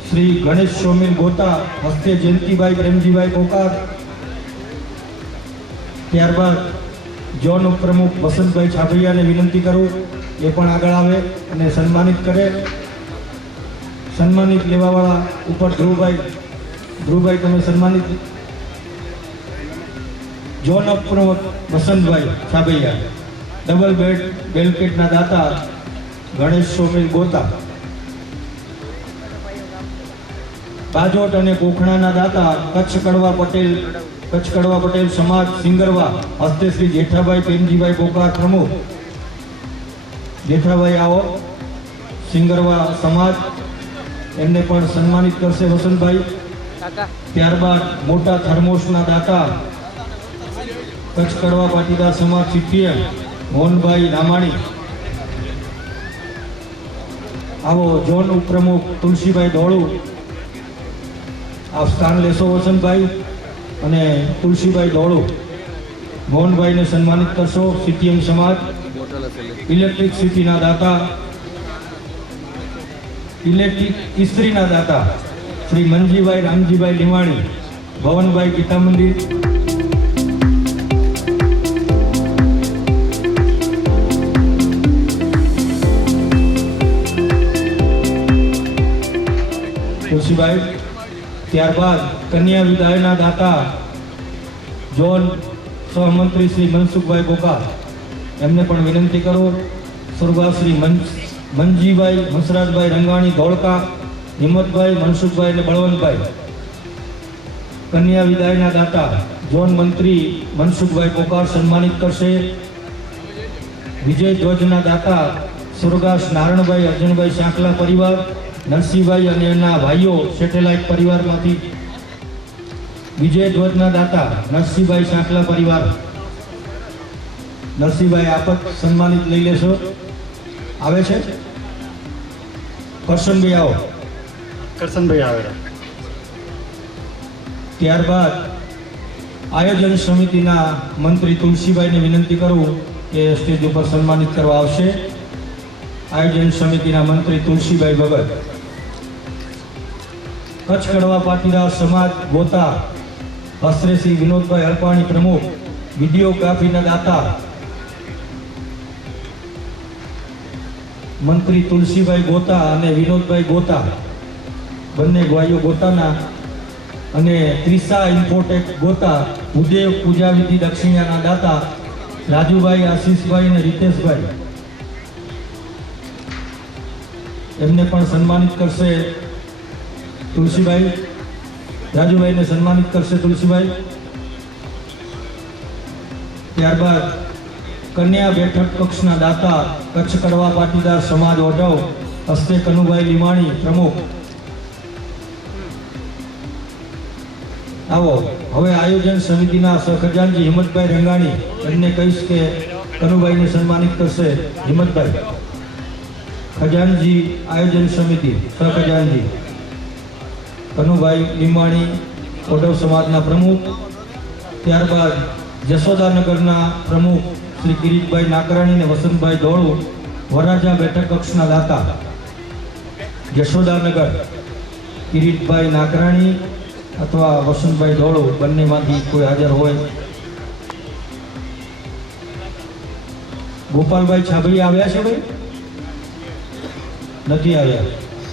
શ્રી ગણેશ સોમિલ ગોતા હસ્તે જયંતિભાઈ પ્રેમજીભાઈ કોકાર. ત્યારબાદ ઝોન ઉપપ્રમુખ વસંતભાઈ છાભૈયાને વિનંતી કરું એ પણ આગળ આવે અને સન્માનિત કરે. સન્માનિત લેવાવાળા ઉપર ધ્રુવભાઈ તમે સન્માનિત. ઝોન ઉપપ્રમુખ વસંતભાઈ છાભૈયા, ડબલ બેડ બેલકેટના દાતા ગણેશ સોમિલ ગોતા, બાજોટ અને કોખણાના દાતા કચ્છ કડવા પટેલ સમાજ સિંગરવા હસ્તે શ્રી જેઠાભાઈ પ્રેમજીભાઈ પોકાર પ્રમુખ. જેઠાભાઈ આવો, સિંગરવા સમાજ, એમને પણ સન્માનિત કરશે વસંતભાઈ. ત્યારબાદ મોટા થર્મોસના દાતા કચ્છ કડવા પાટીદાર સમાજ સીપીએમ મોહનભાઈ રામાણી. આવો ઝોન ઉપપ્રમુખ તુલસીભાઈ ધોળુ, આપ સ્થાન લેશો વસંતભાઈ. અને તુલસીભાઈ ધોળુ મોહનભાઈને સન્માનિત કરશો. સીપીએમ સમાજ. ઇલેક્ટ્રિસિટીના દાતા ઇલેક્ટ્રિક ઇસ્ત્રીના દાતા શ્રી મનજીભાઈ રામજીભાઈ લીમાણી, ભવનભાઈ ગીતા મંદિર. તુલસીભાઈ. ત્યારબાદ કન્યા વિદાયના દાતા ઝોન સહમંત્રી શ્રી મનસુખભાઈ ગોકાર, એમને પણ વિનંતી કરો. સ્વર્ગવાસ શ્રી મનજીભાઈ હંસરાજભાઈ રંગાણી ધોળકા, હિંમતભાઈ, મનસુખભાઈ અને બળવંતભાઈ. કન્યા વિદાયના દાતા ઝોન મંત્રી મનસુખભાઈ ગોકાર સન્માનિત કરશે. વિજય ધ્વજના દાતા સ્વર્ગવાસ નારણભાઈ અર્જુનભાઈ શાંકલા પરિવાર, નરસિંહભાઈ અને એના ભાઈઓ સેટેલાઇટ પરિવારમાંથી. વિજય ધ્વજના દાતા નરસિંહભાઈ શાંકલા પરિવાર. નરસિંહભાઈ આપ સન્માનિત લઈ લેશો. આવે છે કરશનભાઈ આવો. કરશનભાઈ આવેલા. ત્યારબાદ આયોજન સમિતિના મંત્રી તુલસીભાઈને વિનંતી કરું કે સ્ટેજ ઉપર સન્માનિત કરવા આવશે. આયોજન સમિતિના મંત્રી તુલસીભાઈ ભગત. કચ્છ કડવા પાટીદાર સમાજ ગોતા હસ્તે શ્રી વિનોદભાઈ અલ્પાણી પ્રમુખ, વિડીયોગ્રાફીના દાતા મંત્રી તુલસીભાઈ ગોતા અને વિનોદભાઈ ગોતા, બંને ભાઈઓ ગોતાના. અને ત્રિષા ઇન્ફોટેક ગોતા, ઉદય પૂજા વિધિ દક્ષિણાના દાતા રાજુભાઈ, આશીષભાઈ અને રીતેશભાઈ, એમને પણ સન્માનિત કરશે તુલસીભાઈ. રાજુભાઈને સન્માનિત કરશે તુલસીભાઈ. ત્યારબાદ કન્યા બેઠક કક્ષના દાતા કચ્છ કડવા પાટીદાર સમાજ ઓઢવ હસ્તે કનુભાઈ લીમાણી પ્રમુખ. આવો હવે આયોજન સમિતિના સહખજાનજી હિંમતભાઈ રંગાણી, એમને કહીશ કે કનુભાઈને સન્માનિત કરશે હિંમતભાઈ. ખજાનજી આયોજન સમિતિ સહખજાનજી કનુભાઈ લીમાણી ઓઢવ સમાજના પ્રમુખ. ત્યારબાદ જશોદાનગરના પ્રમુખ શ્રી કિરીટભાઈ નાકરાણી અને વસંતભાઈ ધોળુ, વરાજા બેઠક કક્ષના દાતા જશોદાનગર કિરીટભાઈ નાકરાણી અથવા વસંતભાઈ ધોળુ, બંનેમાંથી કોઈ હાજર હોય. ગોપાલભાઈ છાભૈયા આવ્યા છે ભાઈ? નથી આવ્યા.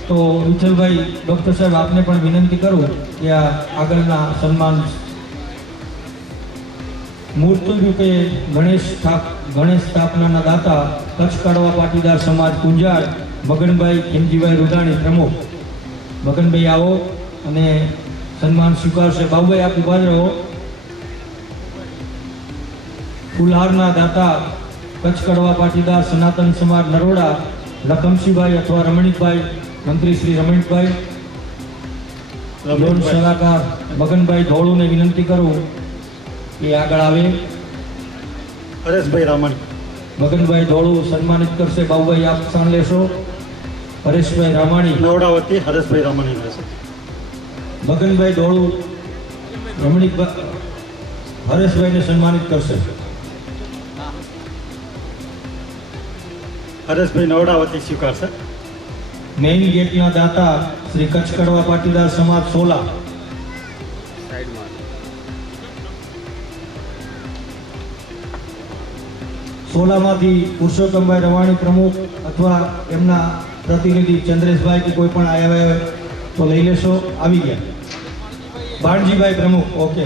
તો વિઠ્ઠલભાઈ ડૉક્ટર સાહેબ આપને પણ વિનંતી કરું કે આ આગળના સન્માન મૂર્તિ રૂપે ગણેશ સ્થાપનાના દાતા કચ્છ કડવા પાટીદાર સમાજ કુંજાર મગનભાઈ ખીમજીભાઈ રૂડાણી પ્રમુખ. મગનભાઈ આવો અને સન્માન સ્વીકારશે. બાબુભાઈ આપ ઉભા રહો. ફુલહારના દાતા કચ્છ કડવા પાટીદાર સનાતન સમાજ નરોડા રકમસિંહભાઈ અથવા રમણીકભાઈ, મંત્રી શ્રી રમણીકભાઈ, લોન સલાહકાર મગનભાઈ ધોળુને વિનંતી કરું કે આગળ આવે. હરેશભાઈ રામાણી. મગનભાઈ ધોળુ સન્માનિત કરશે. બાબુભાઈ આપ સ્થાન લેશો. હરેશભાઈ રામાણી, નવડાવતી હરેશભાઈ રામાણી રહેશે. મગનભાઈ ધોળુ રમણીકભાઈ હરેશભાઈને સન્માનિત કરશે. હરેશભાઈ નવડાવતી સ્વીકારશે. મેઇન ગેટના દાતા શ્રી કચ્છ કડવા પાટીદાર સમાજ સોલા, સોલામાંથી પુરુષોત્તમભાઈ રવાણી પ્રમુખ અથવા એમના પ્રતિનિધિ ચંદ્રેશભાઈ કે કોઈ પણ આવ્યા હોય તો લઈ લેશો. આવી ગયા. બાણજીભાઈ પ્રમુખ, ઓકે,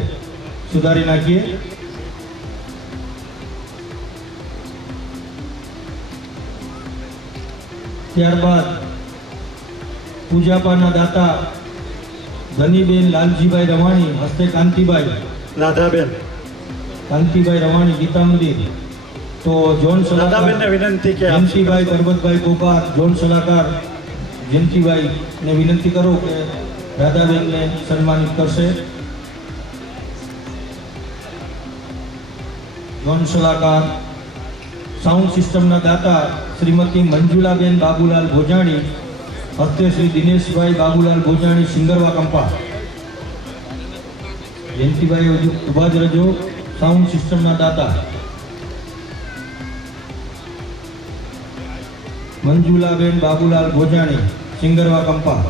સુધારી નાખીએ. ત્યારબાદ પૂજાપાના દાતા ધનીબેન લાલજીભાઈ રવાણી, હસ્તે કાંતિભાઈ રવાણી, ગીતા મંદિર. તો જોન સલાહકાર રાધાબેનને વિનંતી કે જયંતિભાઈ પરબતભાઈ પોકાર, જોન સલાહકાર જયંતિભાઈ ને વિનંતી કરો કે રાધાબેનને સન્માનિત કરશે. જોન સલાહકાર સાઉન્ડ સિસ્ટમના દાતા શ્રીમતી મંજુલાબેન બાબુલાલ ભોજાણી, હસ્તે શ્રી દિનેશભાઈ બાબુલાલ ભોજાણી, સિંગરવા કંપા. જયંતિભાઈ ઉભા જ રહેજો. સાઉન્ડ સિસ્ટમના દાતા મંજુલાબેન બાબુલાલ ભોજાણી, સિંગરવા કંપા.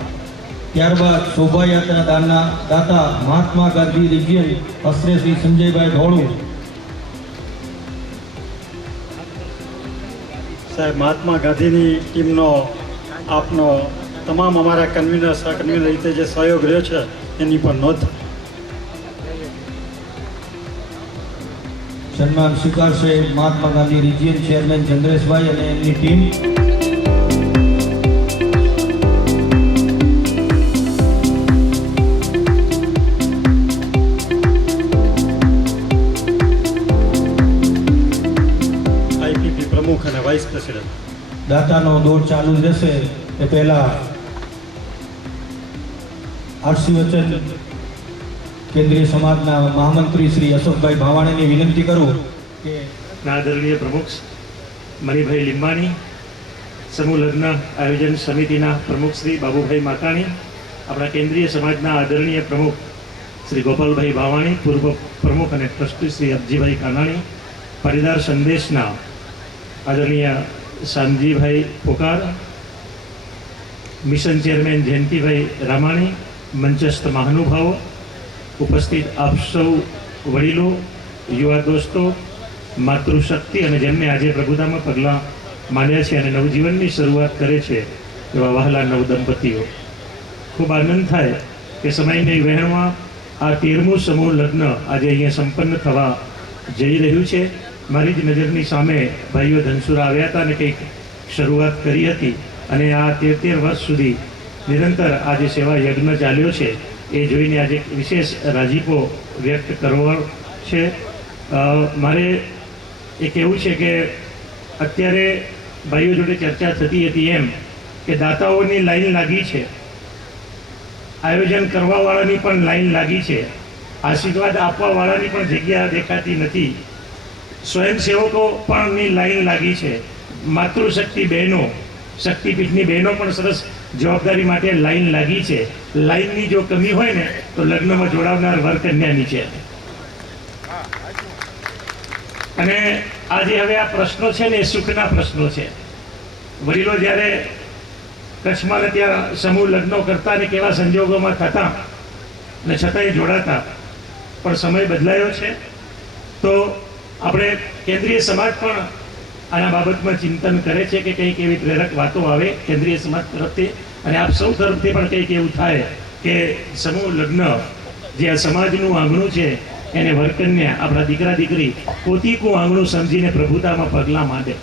ત્યારબાદ શોભાયાત્રા દાનના દાતા મહાત્મા ગાંધી રિજિયન, હસ્તે શ્રી સંજયભાઈ ધોળુ. સાહેબ, મહાત્મા ગાંધીની ટીમનો આપનો તમામ અમારા કન્વીનર સહકન્વીનર રીતે જે સહયોગ રહ્યો છે એની પણ નોંધ. સન્માન સ્વીકારશે મહાત્મા ગાંધી રિજિયન ચેરમેન ચંદ્રેશભાઈ અને એમની ટીમ. આઈપીપી પ્રમુખ અને વાઇસ પ્રેસિડેન્ટ. દાતાનો દોર ચાલુ જ રહેશે. એ પહેલા આશીર્વચન કેન્દ્રીય સમાજના મહામંત્રી શ્રી અશોકભાઈ ભાવાણીની વિનંતી કરું કે આદરણીય પ્રમુખ મણિભાઈ લીંબાણી, સમૂહ લગ્ન આયોજન સમિતિના પ્રમુખ શ્રી બાબુભાઈ માતાણી, આપણા કેન્દ્રીય સમાજના આદરણીય પ્રમુખ શ્રી ગોપાલભાઈ ભાવાણી, પૂર્વ પ્રમુખ અને ટ્રસ્ટી શ્રી અબજીભાઈ કાનાણી, પાટીદાર સંદેશના આદરણીય શામજીભાઈ પોકાર, મિશન ચેરમેન જયંતિભાઈ રામાણી, મંચસ્થ મહાનુભાવો, ઉપસ્થિત આપ સૌ વડીલો, યુવા દોસ્તો, માતૃશક્તિ અને જેમને આજે પ્રભુતામાં પગલાં માંડ્યા છે અને નવજીવનની શરૂઆત કરે છે એવા વહાલા નવદંપતીઓ, ખૂબ આનંદ થાય કે સમયની વહેણમાં આ 13મું સમૂહ લગ્ન આજે અહીંયા સંપન્ન થવા જઈ રહ્યું છે. મારી જ નજરની સામે ભાઈઓ ધનસુરા આવ્યા હતા અને કંઈક શરૂઆત કરી હતી અને આ 13 વર્ષ સુધી નિરંતર આજે સેવા યજ્ઞ ચાલ્યો છે એ જોઈને આજે વિશેષ રાજીપો વ્યક્ત કરવો છે. મારે એ કહેવું છે કે અત્યારે ભાઈઓ જોડે ચર્ચા થતી હતી એમ કે દાતાઓની લાઈન લાગી છે, આયોજન કરવાવાળાની પણ લાઈન લાગી છે, આશીર્વાદ આપવાવાળાની પણ જગ્યા દેખાતી નથી, સ્વયંસેવકો પણની લાઈન લાગી છે, માતૃશક્તિ બહેનો, શક્તિપીઠની બહેનો પણ સરસ જવાબદારી માટે લાઈન લાગી છે. લાઈનની જો કમી હોય ને તો લગ્નમાં જોડાવનાર વર કન્યાની છે. અને આજે હવે આ પ્રશ્નો છે ને એ સુખના પ્રશ્નો છે. વડીલો જ્યારે કચ્છમાં ત્યાં સમૂહ લગ્નો કરતા ને કેવા સંજોગોમાં થતા ને છતાંય જોડાતા, પણ સમય બદલાયો છે. તો આપણે કેન્દ્રીય સમાજ પણ આના બાબતમાં ચિંતન કરે છે કે કંઈક એવી પ્રેરક વાતો આવે કેન્દ્રીય સમાજ તરફથી અને આપ સૌ તરફથી પણ કંઈક એવું થાય કે સમૂહ લગ્ન જે આ સમાજનું આંગણું છે એને વરકન્યા, આપણા દીકરા દીકરી પોતીકું આંગણું સમજીને પ્રભુતામાં પગલાં માંડે.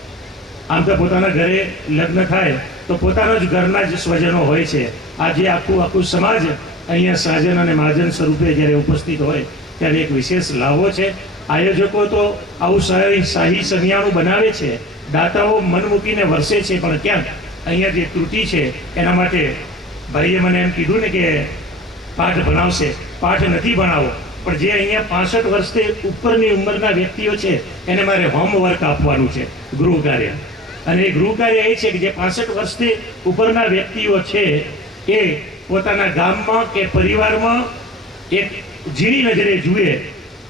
આમ તો પોતાના ઘરે લગ્ન થાય તો પોતાના જ ઘરના જ સ્વજનો હોય છે. આજે આખું સમાજ અહીંયા સાજન અને મહાજન સ્વરૂપે જ્યારે ઉપસ્થિત હોય ત્યારે એક વિશેષ લાવો છે. આયોજકો તો આવું શાહી સમિયાણું બનાવે છે, દાતાઓ મન મૂકીને વરસે છે, પણ ક્યાંક અહીંયા જે ત્રુટિ છે એના માટે ભાઈએ મને એમ કીધું ને કે પાઠ ભણાવશે. પાઠ નથી ભણાવો, પણ જે અહીંયા 65 વર્ષથી ઉપરની ઉંમરના વ્યક્તિઓ છે એને મારે હોમવર્ક આપવાનું છે, ગૃહ કાર્ય. અને એ ગૃહ કાર્ય એ છે કે જે 65 વર્ષથી ઉપરના વ્યક્તિઓ છે એ પોતાના ગામમાં કે પરિવારમાં એક ઝીણી નજરે જુએ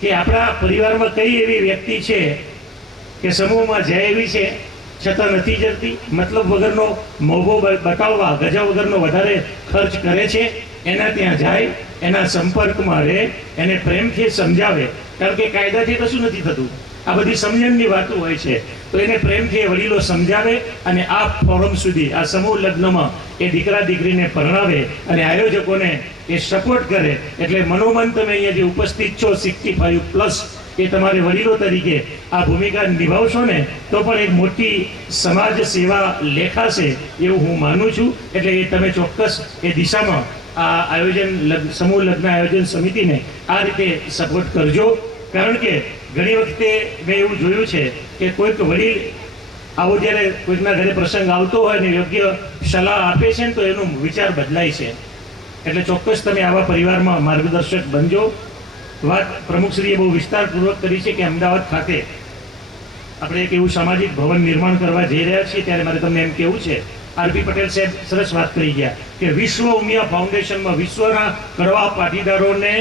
કે આપણા પરિવારમાં કઈ એવી વ્યક્તિ છે કે સમૂહમાં જાય એવી છે છતાં નથી જતી, મતલબ વગરનો મોભો બતાવવા ગજા વગરનો વધારે ખર્ચ કરે છે. એના ત્યાં જાય, એના સંપર્કમાં રહે, એને પ્રેમથી સમજાવે. કારણ કે કાયદાથી કશું નથી થતું, આ બધી સમજણની વાતો હોય છે. તો એને પ્રેમથી વડીલો સમજાવે અને આ ફોરમ સુધી, આ સમૂહ લગ્નમાં એ દીકરા દીકરીને પરણાવે અને આયોજકોને એ સપોર્ટ કરે. એટલે મનોમન તમે અહીંયા જે ઉપસ્થિત છો 65+, એ તમારે વડીલો તરીકે આ ભૂમિકા નિભાવશો ને તો પણ એક મોટી સમાજ સેવા લેખાશે એવું હું માનું છું. એટલે એ તમે ચોક્કસ એ દિશામાં આ આયોજન સમૂહ લગ્ન આયોજન સમિતિને આ રીતે સપોર્ટ કરજો. કારણ કે ઘણી વખતે મેં એવું જોયું છે કે કોઈક વડીલ આવો જ્યારે કોઈકના ઘરે પ્રસંગ આવતો હોય ને યોગ્ય સલાહ આપે છે ને તો એનો વિચાર બદલાય છે. એટલે ચોક્કસ તમે આવા પરિવારમાં માર્ગદર્શક બનજો. વાત પ્રમુખશ્રીએ બહુ વિસ્તારપૂર્વક કરી છે કે અમદાવાદ ખાતે આપણે એક એવું સામાજિક ભવન નિર્માણ કરવા જઈ રહ્યા છીએ. ત્યારે મારે તમને એમ કહેવું છે, આરપી પટેલ સાહેબ સરસ વાત કરી ગયા કે વિશ્વ ઉમિયા ફાઉન્ડેશનમાં વિશ્વના કડવા પાટીદારોને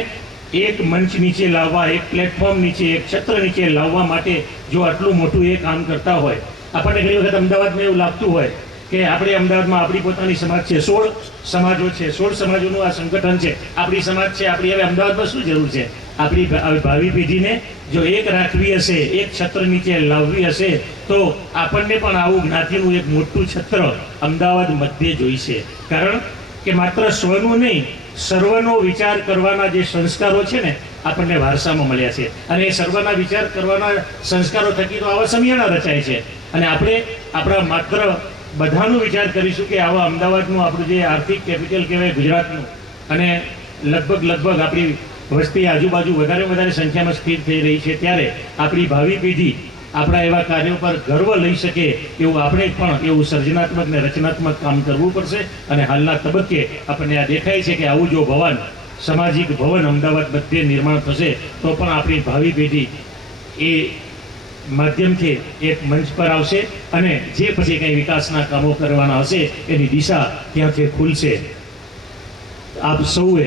એક મંચ નીચે લાવવા, એક પ્લેટફોર્મ નીચે, એક છત્ર નીચે લાવવા માટે જો આટલું મોટું એ કામ કરતા હોય. આપણને ઘણી વખત અમદાવાદમાં એવું લાગતું હોય કે આપણે અમદાવાદમાં આપણી પોતાની સમાજ છે, 16 સમાજો છે, 16 સમાજોનું આ સંગઠન છે, આપણી સમાજ છે, આપણી હવે અમદાવાદમાં શું જરૂર છે? આપણી ભાવિ પેઢીને જો એક રાખવી હશે, એક છત્ર નીચે લાવવી હશે તો આપણને પણ આવું જ્ઞાતિનું એક મોટું છત્ર અમદાવાદ મધ્યે જોઈશે. કારણ કે માત્ર સ્વનું નહીં, સર્વનો વિચાર કરવાના જે સંસ્કારો છે ને આપણને વારસામાં મળ્યા છે. અને એ સર્વના વિચાર કરવાના સંસ્કારો થકી તો આવા સમિયાણા રચાય છે. અને આપણે આપણા માત્ર બધાનો વિચાર કરીશું કે આવા અમદાવાદનું આપણું જે આર્થિક કેપિટલ કહેવાય ગુજરાતનું, અને લગભગ આપણી વસ્તી આજુબાજુ વધારે સંખ્યામાં સ્થિર થઈ રહી છે, ત્યારે આપણી ભાવિ પેઢી આપણા એવા કાર્યો પર ગર્વ લઈ શકે એવું આપણે પણ એવું સર્જનાત્મક ને રચનાત્મક કામ કરવું પડશે. અને હાલના તબક્કે આપણને આ દેખાય છે કે આવું જો ભવન, સામાજિક ભવન અમદાવાદ મધ્યે નિર્માણ થશે તો પણ આપણી ભાવિ પેઢી એ માધ્યમથી એક મંચ પર આવશે અને જે પછી કંઈ વિકાસના કામો કરવાના હશે એની દિશા ત્યાંથી ખુલશે. આપ સૌએ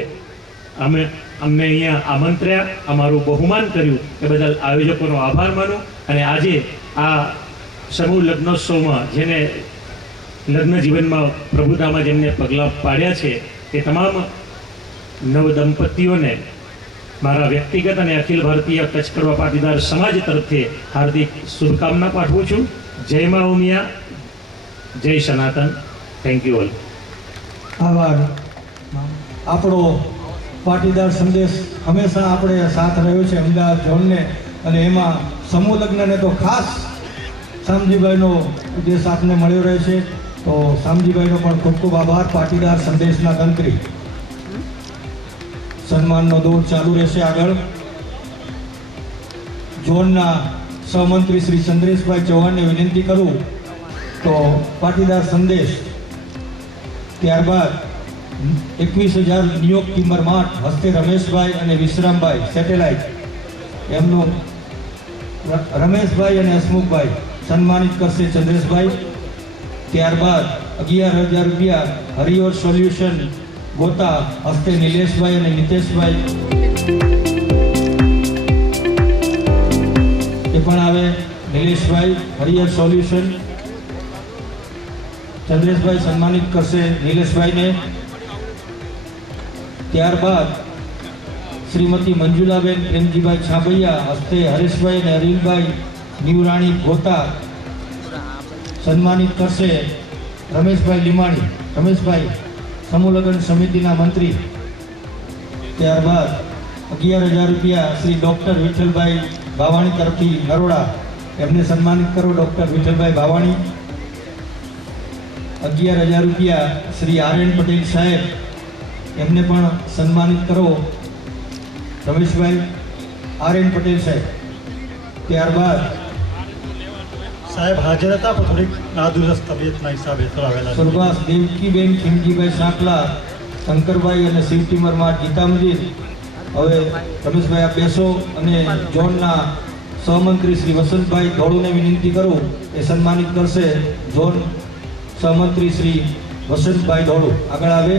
અમને અહીંયા આમંત્ર્યા, અમારું બહુમાન કર્યું એ બદલ આયોજકોનો આભાર માનું. અને આજે આ સમૂહ લગ્નોત્સવમાં જેને લગ્ન જીવનમાં પ્રભુતામાં જેમને પગલાં પાડ્યા છે તે તમામ નવદંપતીઓને મારા વ્યક્તિગત અને અખિલ ભારતીય કચ્છ કડવા પાટીદાર સમાજ તરફથી હાર્દિક શુભકામના પાઠવું છું. જય મા ઉમિયા, જય સનાતન. Thank you all. આભાર. આપણો પાટીદાર સંદેશ હંમેશા આપણે સાથ રહ્યો છે અમદાવાદ ઝોનને, અને એમાં સમૂહ લગ્નને તો ખાસ શામજીભાઈનો ઉદ્દેશ આપને મળ્યો રહે છે. તો શામજીભાઈનો પણ ખૂબ ખૂબ આભાર. પાટીદાર સંદેશના તંત્રી સન્માનનો દોર ચાલુ રહેશે. આગળ ઝોનના સહમંત્રી શ્રી ચંદ્રેશભાઈ ચૌહાણને વિનંતી કરું તો પાટીદાર સંદેશ, ત્યારબાદ 21,000 નિયોગ ટિમ્બરમાર્ટ હસ્તે રમેશભાઈ અને વિશ્રામભાઈ સેટેલાઇટ, એમનું રમેશભાઈ અને હસમુખભાઈ સન્માનિત કરશે ચંદ્રેશભાઈ. ત્યારબાદ 11,000 રૂપિયા હરિઓર સોલ્યુશન ગોતા હસ્તે નિલેશભાઈ અને નિતેશભાઈ એ પણ આવે. નિલેશભાઈ હરિયર સોલ્યુશન, ચંદ્રેશભાઈ સન્માનિત કરશે નિલેશભાઈને. ત્યારબાદ શ્રીમતી મંજુલાબેન પ્રેમજીભાઈ છાબૈયા હસ્તે હરેશભાઈ અને અનિલભાઈ નીવરાણી ગોતા સન્માનિત કરશે રમેશભાઈ લીમાણી. રમેશભાઈ સમૂહ લગ્ન સમિતિના મંત્રી. ત્યારબાદ 11,000 રૂપિયા શ્રી ડૉક્ટર વિઠ્ઠલભાઈ ભાવાણી તરફથી નરોડા, એમને સન્માનિત કરો ડૉક્ટર વિઠ્ઠલભાઈ ભાવાણી. 11,000 રૂપિયા શ્રી આર.એન. પટેલ સાહેબ, એમને પણ સન્માનિત કરો રમેશભાઈ આર.એન. પટેલ સાહેબ. ત્યારબાદ સાહેબ હાજર હતા પણ થોડીક નાદુરસ્ત તબિયતના હિસાબે ચલાવેલા છે. સ્વર્ગવાસ દેવકીબેન ખીમજીભાઈ સાંકલા, શંકરભાઈ અને શિવટીમરમાં ગીતા મંદિર. હવે રમેશભાઈ આપ બેસો અને ઝોનના સહમંત્રી શ્રી વસંતભાઈ ધોળુને વિનંતી કરું એ સન્માનિત કરશે. ઝોન સહમંત્રી શ્રી વસંતભાઈ ધોળુ આગળ આવે.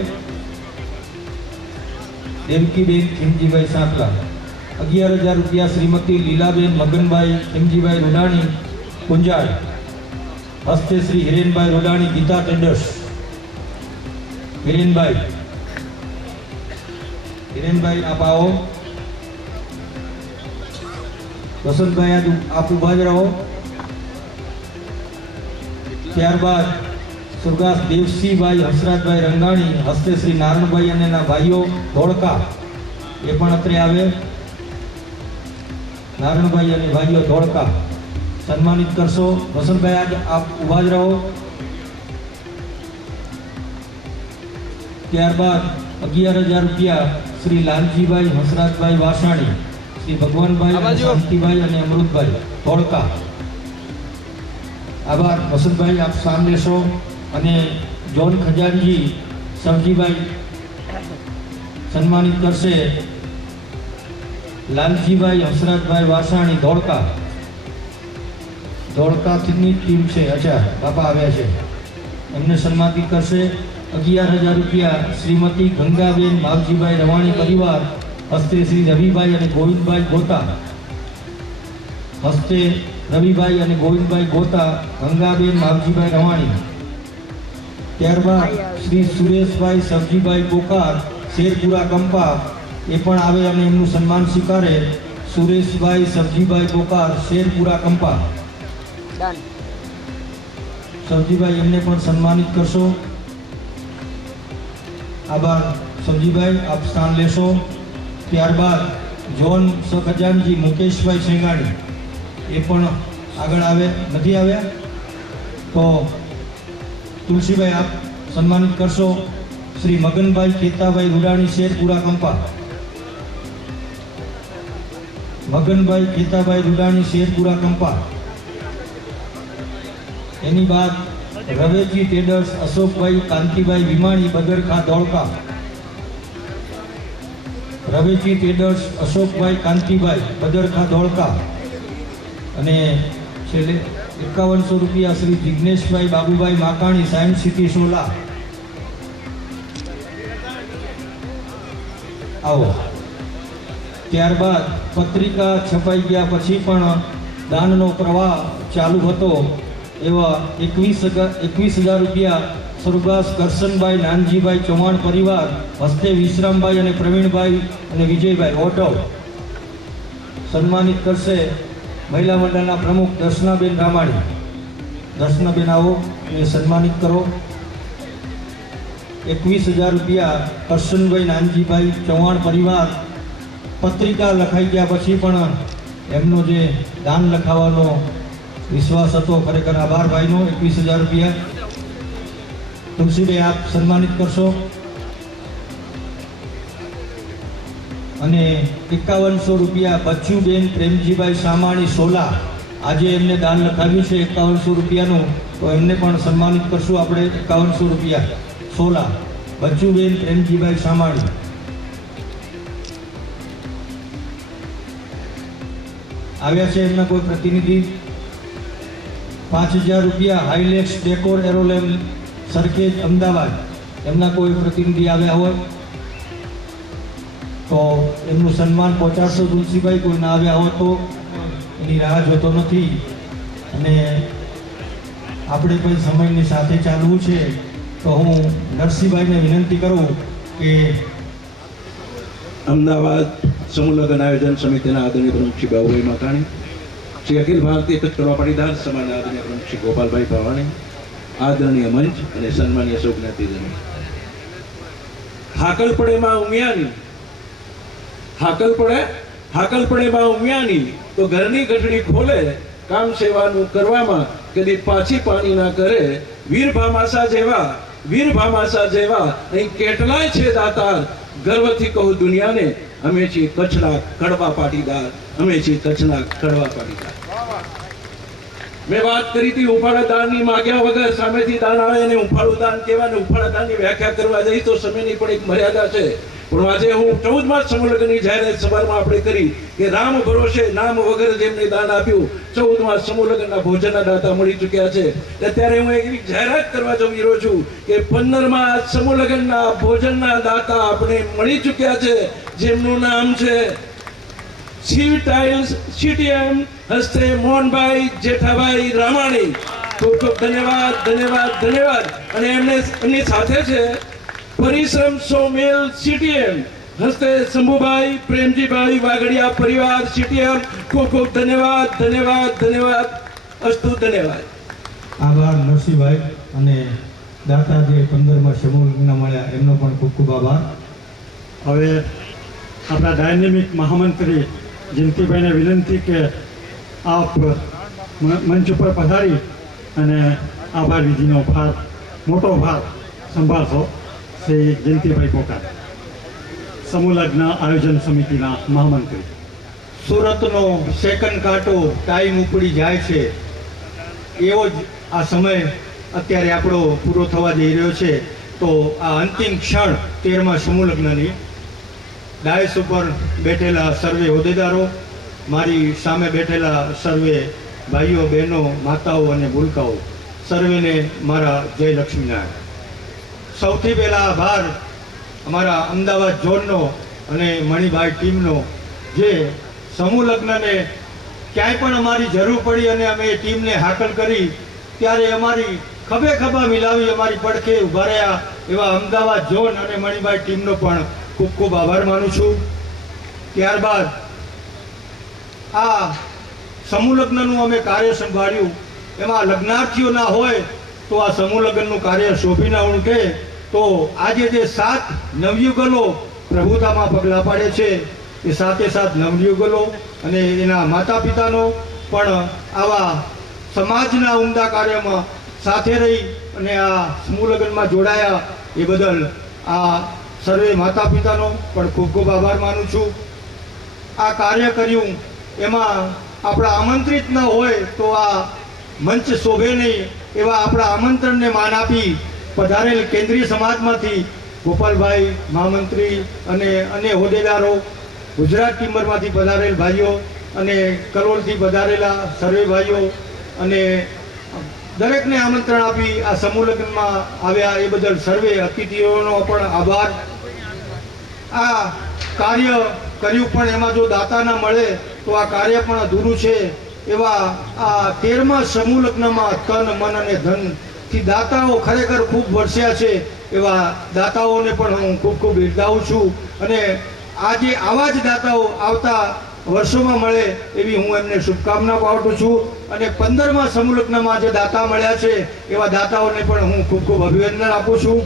દેવકીબેન ખીમજીભાઈ સાંકલા. 11,000 રૂપિયા શ્રીમતી લીલાબેન મગનભાઈ ખીમજીભાઈ રોડાણી કુંજાળ. હસ્તે શ્રી હિરેનભાઈ રોડાણી ગીતા ટેન્ડર્સ. હિરેનભાઈ આપ આવો. વસંતભાઈ આપ ઉભા જ રહો. ત્યારબાદ સ્વર્ગવાસ દેવસિંહભાઈ હંસરાજભાઈ રંગાણી, હસ્તે શ્રી નારણભાઈ અને એના ભાઈઓ ધોળકા એ પણ અત્રે આવે. નારણભાઈ અને ભાઈઓ ધોળકા સન્માનિત કરશો. વસંતભાઈ આજ આપ ઉભા જ રહો. ત્યારબાદ 11,000 રૂપિયા શ્રી લાલજીભાઈ હંસરાજભાઈ વાસાણી, શ્રી ભગવાનભાઈ શાંતિભાઈ અને અમૃતભાઈ ધોળકા. આભાર. વસંતભાઈ આપ સ્થાન લેશો અને જોન ખજાનજી સવજીભાઈ સન્માનિત કરશે. લાલજીભાઈ હંસરાજભાઈ વાસાણી ધોળકા. ધોળકાની ટીમ છે. અચ્છા, બાપા આવ્યા છે. એમને સન્માનિત કરશે. 11,000 રૂપિયા શ્રીમતી ગંગાબેન માવજીભાઈ રવાણી પરિવાર, હસ્તે શ્રી રવિભાઈ અને ગોવિંદભાઈ ગોતા. હસ્તે રવિભાઈ અને ગોવિંદભાઈ ગોતા, ગંગાબેન માવજીભાઈ રવાણી. ત્યારબાદ શ્રી સુરેશભાઈ સવજીભાઈ પોકાર, શેરપુરા કંપા એ પણ આવે અને એમનું સન્માન સ્વીકારે. સુરેશભાઈ સવજીભાઈ પોકાર, શેરપુરા કંપા. સવજીભાઈ એમને પણ સન્માનિત કરશો. આભાર. સવજીભાઈ આપ સ્થાન લેશો. ત્યારબાદ જોન સખજાનજી મુકેશભાઈ સેંગાણી એ પણ આગળ આવે. નથી આવ્યા તો તુલસીભાઈ આપ સન્માનિત કરશો. શ્રી મગનભાઈ કેતાભાઈ રૂડાણી, શેરપુરા કંપા. મગનભાઈ કેતાભાઈ રૂડાણી, શેરપુરા કંપા. એની બાદ રવેજી ટેડર્સ અશોકભાઈ કાંતિભાઈ વિમાણી, બગરખા ધોળકા. રવેજી ટેડર્સ અશોકભાઈ કાંતિભાઈ, બદરખા ધોળકા. અને છેલ્લે 5100 રૂપિયા શ્રી જિગ્નેશભાઈ બાબુભાઈ માકાણી, સાયન્સ સિટી સોલા. આવો. ત્યારબાદ પત્રિકા છપાઈ ગયા પછી પણ દાનનો પ્રવાહ ચાલુ હતો એવા 21,000 રૂપિયા સ્વર્ગવાસ કરશનભાઈ નાનજીભાઈ ચૌહાણ પરિવાર, હસ્તે વિશ્રામભાઈ અને પ્રવીણભાઈ અને વિજયભાઈ ઓટો સન્માનિત કરશે. મહિલા મંડળના પ્રમુખ દર્શનાબેન રામાણી. દર્શનાબેન આવો અને સન્માનિત કરો. 21,000 રૂપિયા કરશનભાઈ નાનજીભાઈ ચૌહાણ પરિવાર. પત્રિકા લખાઈ ગયા પછી પણ એમનો જે દાન લખાવવાનો વિશ્વાસ હતો, ખરેખર આભાર ભાઈનો. 21,000 રૂપિયા તુલસીભાઈ આપ સન્માનિત કરશો. અને 5100 રૂપિયા બચ્ચુબેન પ્રેમજીભાઈ સામાણી સોલા. આજે એમને દાન લખાવ્યું છે 5100 રૂપિયાનું, તો એમને પણ સન્માનિત કરશું આપણે. 5100 રૂપિયા સોલા બચ્ચુબેન પ્રેમજીભાઈ સામાણી. આવ્યા છે એમના કોઈ પ્રતિનિધિ? 5,000 રૂપિયા હાઈલેક્સ ડેકોર એરોલેમ સરખેજ અમદાવાદ. એમના કોઈ પ્રતિનિધિ આવ્યા હોય તો એમનું સન્માન પહોંચાડશો. તુલસીભાઈ કોઈ ના આવ્યા હોય તો એની રાહ જોતો નથી. અને આપણે કોઈ સમયની સાથે ચાલવું છે તો હું નરસિંહભાઈને વિનંતી કરું કે અમદાવાદ સમૂહ લગ્ન આયોજન સમિતિના આદરણીય પ્રમુખ શ્રી બાબુભાઈ માકાણી, શ્રી અખિલ ભારતીય કચ્છ પાટીદાર સમાજના આદરણીય પ્રમુખ શ્રી ગોપાલભાઈ ભવાણી, આદરણીય મંચ અને સન્માનીય સૌ જ્ઞાતિજનો. હાકલ પડે માં ઉમિયાની, હાકલ પડે માં ઉમિયાની તો ઘરની ગઠડી ખોલે, કામ સેવાનું કરવામાં કદી પાછી પાણી ના કરે. વીર ભામાસા જેવા અહીં કેટલાય છે દાતાર, ગર્વથી કહું દુનિયાને, અમે છીએ કચ્છના કડવા પાટીદાર, અમે છીએ કચ્છના કડવા પાટીદાર. મેં વાત કરી હતી ઉફાળા દાનની માગ્યા વગર સામેથી દાન આવે અને ઉફાળું દાન કહેવાય ને ઉફાળા દાનની વ્યાખ્યા કરવા જઈએ તો સમયની પણ એક મર્યાદા છે. પણ આજે હું 14મા સમૂહ લગ્નની જાહેરાત સવારમાં આપણે કરી કે રામ ભરોસે નામ વગર જેમને દાન આપ્યું 14મા સમૂહ લગ્નના ભોજનના દાતા મળી ચૂક્યા છે. અત્યારે હું એવી જાહેરાત કરવા જઈ રહ્યો છું કે 15મા સમૂહ લગ્નના ભોજનના દાતા આપણે મળી ચૂક્યા છે, જેમનું નામ છે શિવ ટાઇલ્સ CTM હસ્તે મોહનભાઈ જેઠાભાઈ રામાણી. ખૂબ ખૂબ ધન્યવાદ ધન્યવાદ ધન્યવાદ. અને એમની સાથે છે પરિશ્રમ સોમેલ CTM હસ્તે શંભુભાઈ પ્રેમજીભાઈ વાગડિયા પરિવાર CTM. ખૂબ ખૂબ ધન્યવાદ ધન્યવાદ ધન્યવાદ. અસ્તુ ધન્યવાદ. આભાર નરસિંહભાઈ અને દાતા જે 15મા સમૂહ લગ્ન મળ્યા એમનો પણ ખૂબ ખૂબ આભાર. હવે આપણા ડાયનેમિક મહામંત્રી જયંતિભાઈને વિનંતી કે આપ મંચ ઉપર પધારી અને આભાર વિધિનો મોટો ભાર સંભાળશો. શ્રી જયંતિભાઈ પોકાર, સમૂહ લગ્ન આયોજન સમિતિના મહામંત્રી. સુરતનો સેકન્ડ કાંટો ટાઈમ ઉપડી જાય છે એવો જ આ સમય અત્યારે આપણો પૂરો થવા જઈ રહ્યો છે. તો આ અંતિમ ક્ષણ 13મા સમૂહ લગ્નની ડાયસ ઉપર બેઠેલા સર્વે હોદ્દેદારો, મારી સામે બેઠેલા સર્વે ભાઈઓ બહેનો માતાઓ અને ભૂલકાઓ, સર્વેને મારા જય લક્ષ્મીનારાયણ. સૌથી પહેલાં આભાર અમારા અમદાવાદ ઝોનનો અને મણિભાઈ ટીમનો, જે સમૂહ લગ્નને ક્યાંય પણ અમારી જરૂર પડી અને અમે એ ટીમને હાકલ કરી ત્યારે અમારી ખભે ખભા મિલાવી અમારી પડખે ઊભા રહ્યા એવા અમદાવાદ ઝોન અને મણિભાઈ ટીમનો પણ ખૂબ ખૂબ આભાર માનું છું. ત્યારબાદ આ સમૂહ લગ્નનું અમે કાર્ય સંભાળ્યું. એમાં લગ્નાર્થીઓ ના હોય તો આ સમૂહ લગ્નનું કાર્ય શોભી ના ઉઠે. તો આજે જે 7 નવયુગલો પ્રભુતામાં પગલાં પાડે છે એ 7 નવયુગલો અને એના માતા પિતાનો પણ આવા સમાજના ઉમદા કાર્યમાં સાથે રહી અને આ સમૂહ લગ્નમાં જોડાયા એ બદલ આ સર્વે માતા પિતાનો પણ ખૂબ ખૂબ આભાર માનું છું. આ કાર્ય કર્યું એમાં આપણા આમંત્રિત ન હોય તો આ મંચ શોભે નહીં એવા આપણા આમંત્રણને માન આપી પધારેલ કેન્દ્રીય સમાજમાંથી ગોપાલભાઈ મહામંત્રી અને અન્ય હોદ્દેદારો, ગુજરાત ટિમ્બરમાંથી પધારેલ ભાઈઓ અને કલોલથી પધારેલા સર્વે ભાઈઓ અને દરેકને આમંત્રણ આપી આ સમૂહ લગ્નમાં આવ્યા એ બદલ સર્વે અતિથિઓનો પણ આભાર. આ કાર્ય કર્યું પણ એમાં જો દાતા ના મળે તો આ કાર્ય પણ અધૂરું છે. એવા આ 13મા સમૂહ લગ્નમાં તન મન અને ધનથી દાતાઓ ખરેખર ખૂબ વરસ્યા છે. એવા દાતાઓને પણ હું ખૂબ ખૂબ બિરદાવું છું અને આજે આવા જ દાતાઓ આવતા વર્ષોમાં મળે એવી હું એમને શુભકામના પાઠવું છું. અને 15મા સમૂહ લગ્નમાં જે દાતા મળ્યા છે એવા દાતાઓને પણ હું ખૂબ ખૂબ અભિનંદન આપું છું.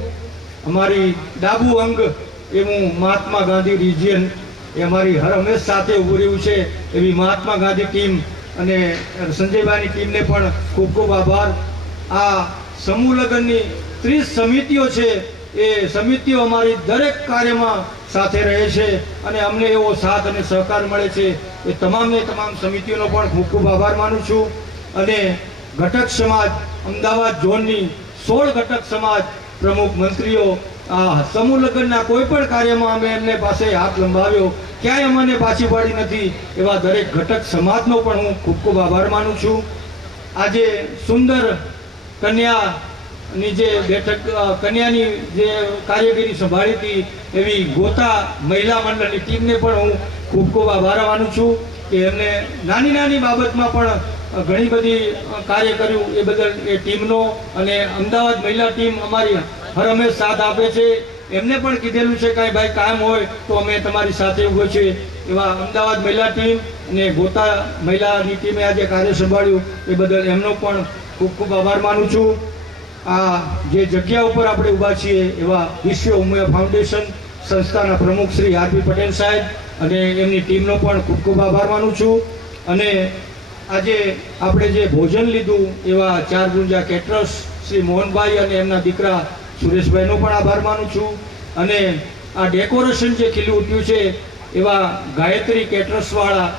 અમારી ડાબુ અંગ એવું મહાત્મા ગાંધી રિજિયન એ અમારી હર હંમેશ સાથે ઊભું રહ્યું છે એવી મહાત્મા ગાંધી ટીમ અને સંજયભાઈની ટીમને પણ ખૂબ ખૂબ આભાર. આ સમૂહ લગ્નની 30 સમિતિઓ છે એ સમિતિઓ અમારી દરેક કાર્યમાં સાથે રહે છે અને અમને એવો સાથ અને સહકાર મળે છે. એ તમામને તમામ સમિતિઓનો પણ ખૂબ ખૂબ આભાર માનું છું. અને ઘટક સમાજ અમદાવાદ ઝોનની 16 ઘટક સમાજ પ્રમુખ મંત્રીઓ આ સમૂહ લગ્નના કોઈ પણ કાર્યમાં અમે એમને પાસે હાથ લંબાવ્યો, ક્યાંય અમને પાછી પાડી નથી. એવા દરેક ઘટક સમાજનો પણ હું ખૂબ ખૂબ આભાર માનું છું. આજે સુંદર કન્યાની જે બેઠક કન્યાની જે કારીગરી સંભાળી હતી એવી ગોતા મહિલા મંડળની ટીમને પણ હું ખૂબ ખૂબ આભાર માનું છું કે એમને નાની નાની બાબતમાં પણ ઘણી બધી કાર્ય કર્યું એ બદલ એ ટીમનો. અને અમદાવાદ મહિલા ટીમ અમારી હર હંમેશ સાથ આપે છે. એમને પણ કીધેલું છે કાંઈ ભાઈ કામ હોય તો અમે તમારી સાથે ઊભો છે. એવા અમદાવાદ મહિલા ટીમ અને ગોતા મહિલાની ટીમે આજે કાર્ય સંભાળ્યું એ બદલ એમનો પણ ખૂબ ખૂબ આભાર માનું છું. આ જે જગ્યા ઉપર આપણે ઊભા છીએ એવા વિશ્વ ઉમિયા ફાઉન્ડેશન સંસ્થાના પ્રમુખ શ્રી આર.પી. પટેલ સાહેબ અને એમની ટીમનો પણ ખૂબ ખૂબ આભાર માનું છું. અને આજે આપણે જે ભોજન લીધું એવા 4 ગુંજા કેટરર્સ શ્રી મોહનભાઈ અને એમના દીકરા સુરેશભાઈનો પણ આભાર માનું છું. અને આ ડેકોરેશન જે ખીલું ઉઠ્યું છે એવા ગાયત્રી કેટરર્સવાળા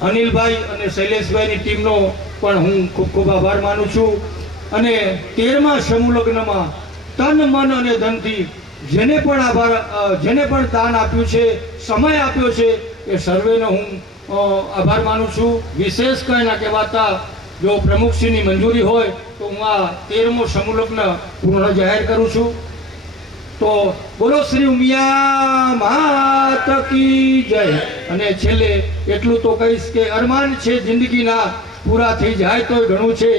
અનિલભાઈ અને શૈલેષભાઈની ટીમનો પણ હું ખૂબ ખૂબ આભાર માનું છું. અને 13મા સમૂહ લગ્નમાં તન મન અને ધનથી જેને પણ દાન આપ્યું છે, સમય આપ્યો છે, એ સર્વેનો હું આભાર માનું છું. વિશેષ કંઈ ના કહેવાતા જો પ્રમુખશ્રીની મંજૂરી હોય તો હું આ 13મો સમૂહ લગ્ન પૂર્ણ જાહેર કરું છું. તો બોલો શ્રી ઉમિયા માત કી જય. અને છેલ્લે એટલું તો કહીશ કે અરમાન છે જિંદગીના પૂરા થઈ જાય તોય ઘણું છે.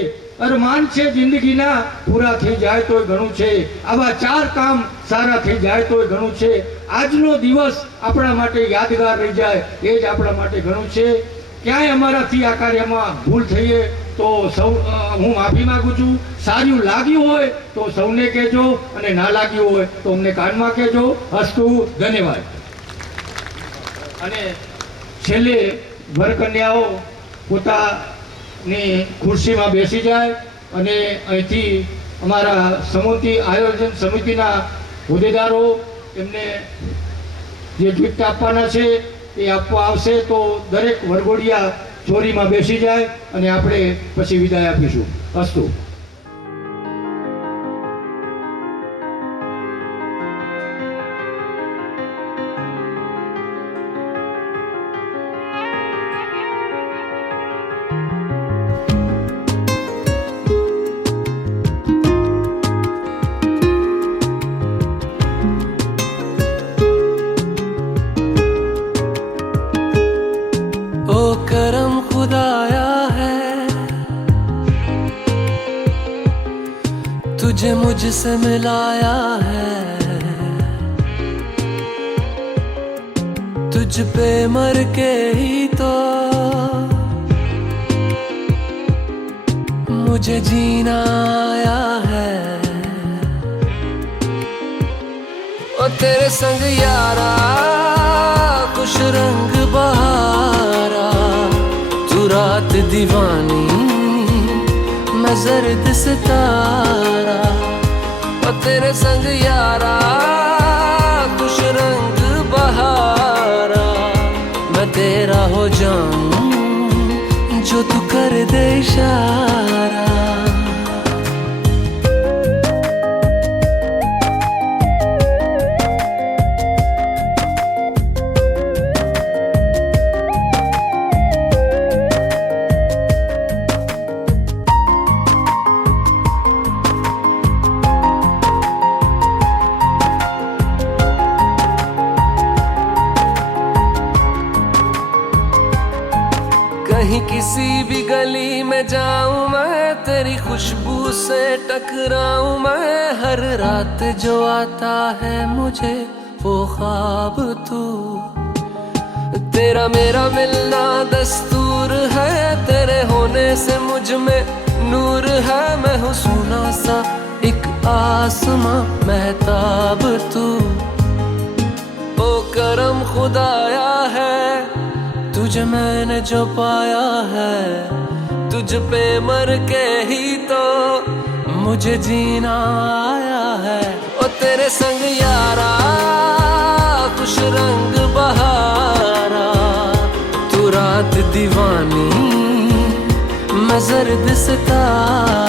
અરમાન છે જિંદગીના પૂરા થઈ જાય તોય ઘણું છે. આવા 4 કામ સારા થઈ જાય તોય ઘણું છે. આજનો દિવસ આપણા માટે યાદગાર રહી જાય એ જ આપણા માટે ઘણું છે. ક્યાંય અમારાથી આ કાર્યમાં ભૂલ થઈએ તો હું માફી માંગુ છું. સારું લાગ્યું હોય તો સૌને કહેજો, અને ના લાગ્યું હોય તો અમને કાનમાં કહેજો. અસ્તુ, ધન્યવાદ. અને છેલ્લે વરકન્યાઓ પોતાની ખુરશીમાં બેસી જાય અને અહીંથી અમારા સમૂહથી આયોજન સમિતિના હોદ્દેદારો એમને જે ગિફ્ટ આપવાના છે એ આપવા આવશે. તો દરેક વરઘોડિયા ચોરીમાં બેસી જાય અને આપણે પછી વિદાય આપીશું. અસ્તુ. ओ करम खुदाया है तुझे मुझसे मिलाया है, तुझ पे मर के ही तो मुझे जीना आया है. ओ तेरे संग यारा खुश रंग बहारा, तू रात दीवानी मैं जर्द सितारा. और तेरे संग यारा खुश रंग बहारा, मैं तेरा हो जाऊं जो तू कर दे इशारा. कहीं किसी भी गली में जाऊं मैं, तेरी खुशबू से टकराऊं मैं. हर रात जो आता है मुझे वो ख्वाब तू, तेरा मेरा मिलना दस्तूर है. तेरे होने से मुझ में नूर है. मैं हूँ सोना सा एक आसमां महताब तू. ओ करम खुदाया है तुझे मैंने जो पाया है, तुझ पे मर के ही तो मुझे जीना आया है. ओ तेरे संग यारा खुश रंग बहारा, तू रात दीवानी मैं जर्द सितारा.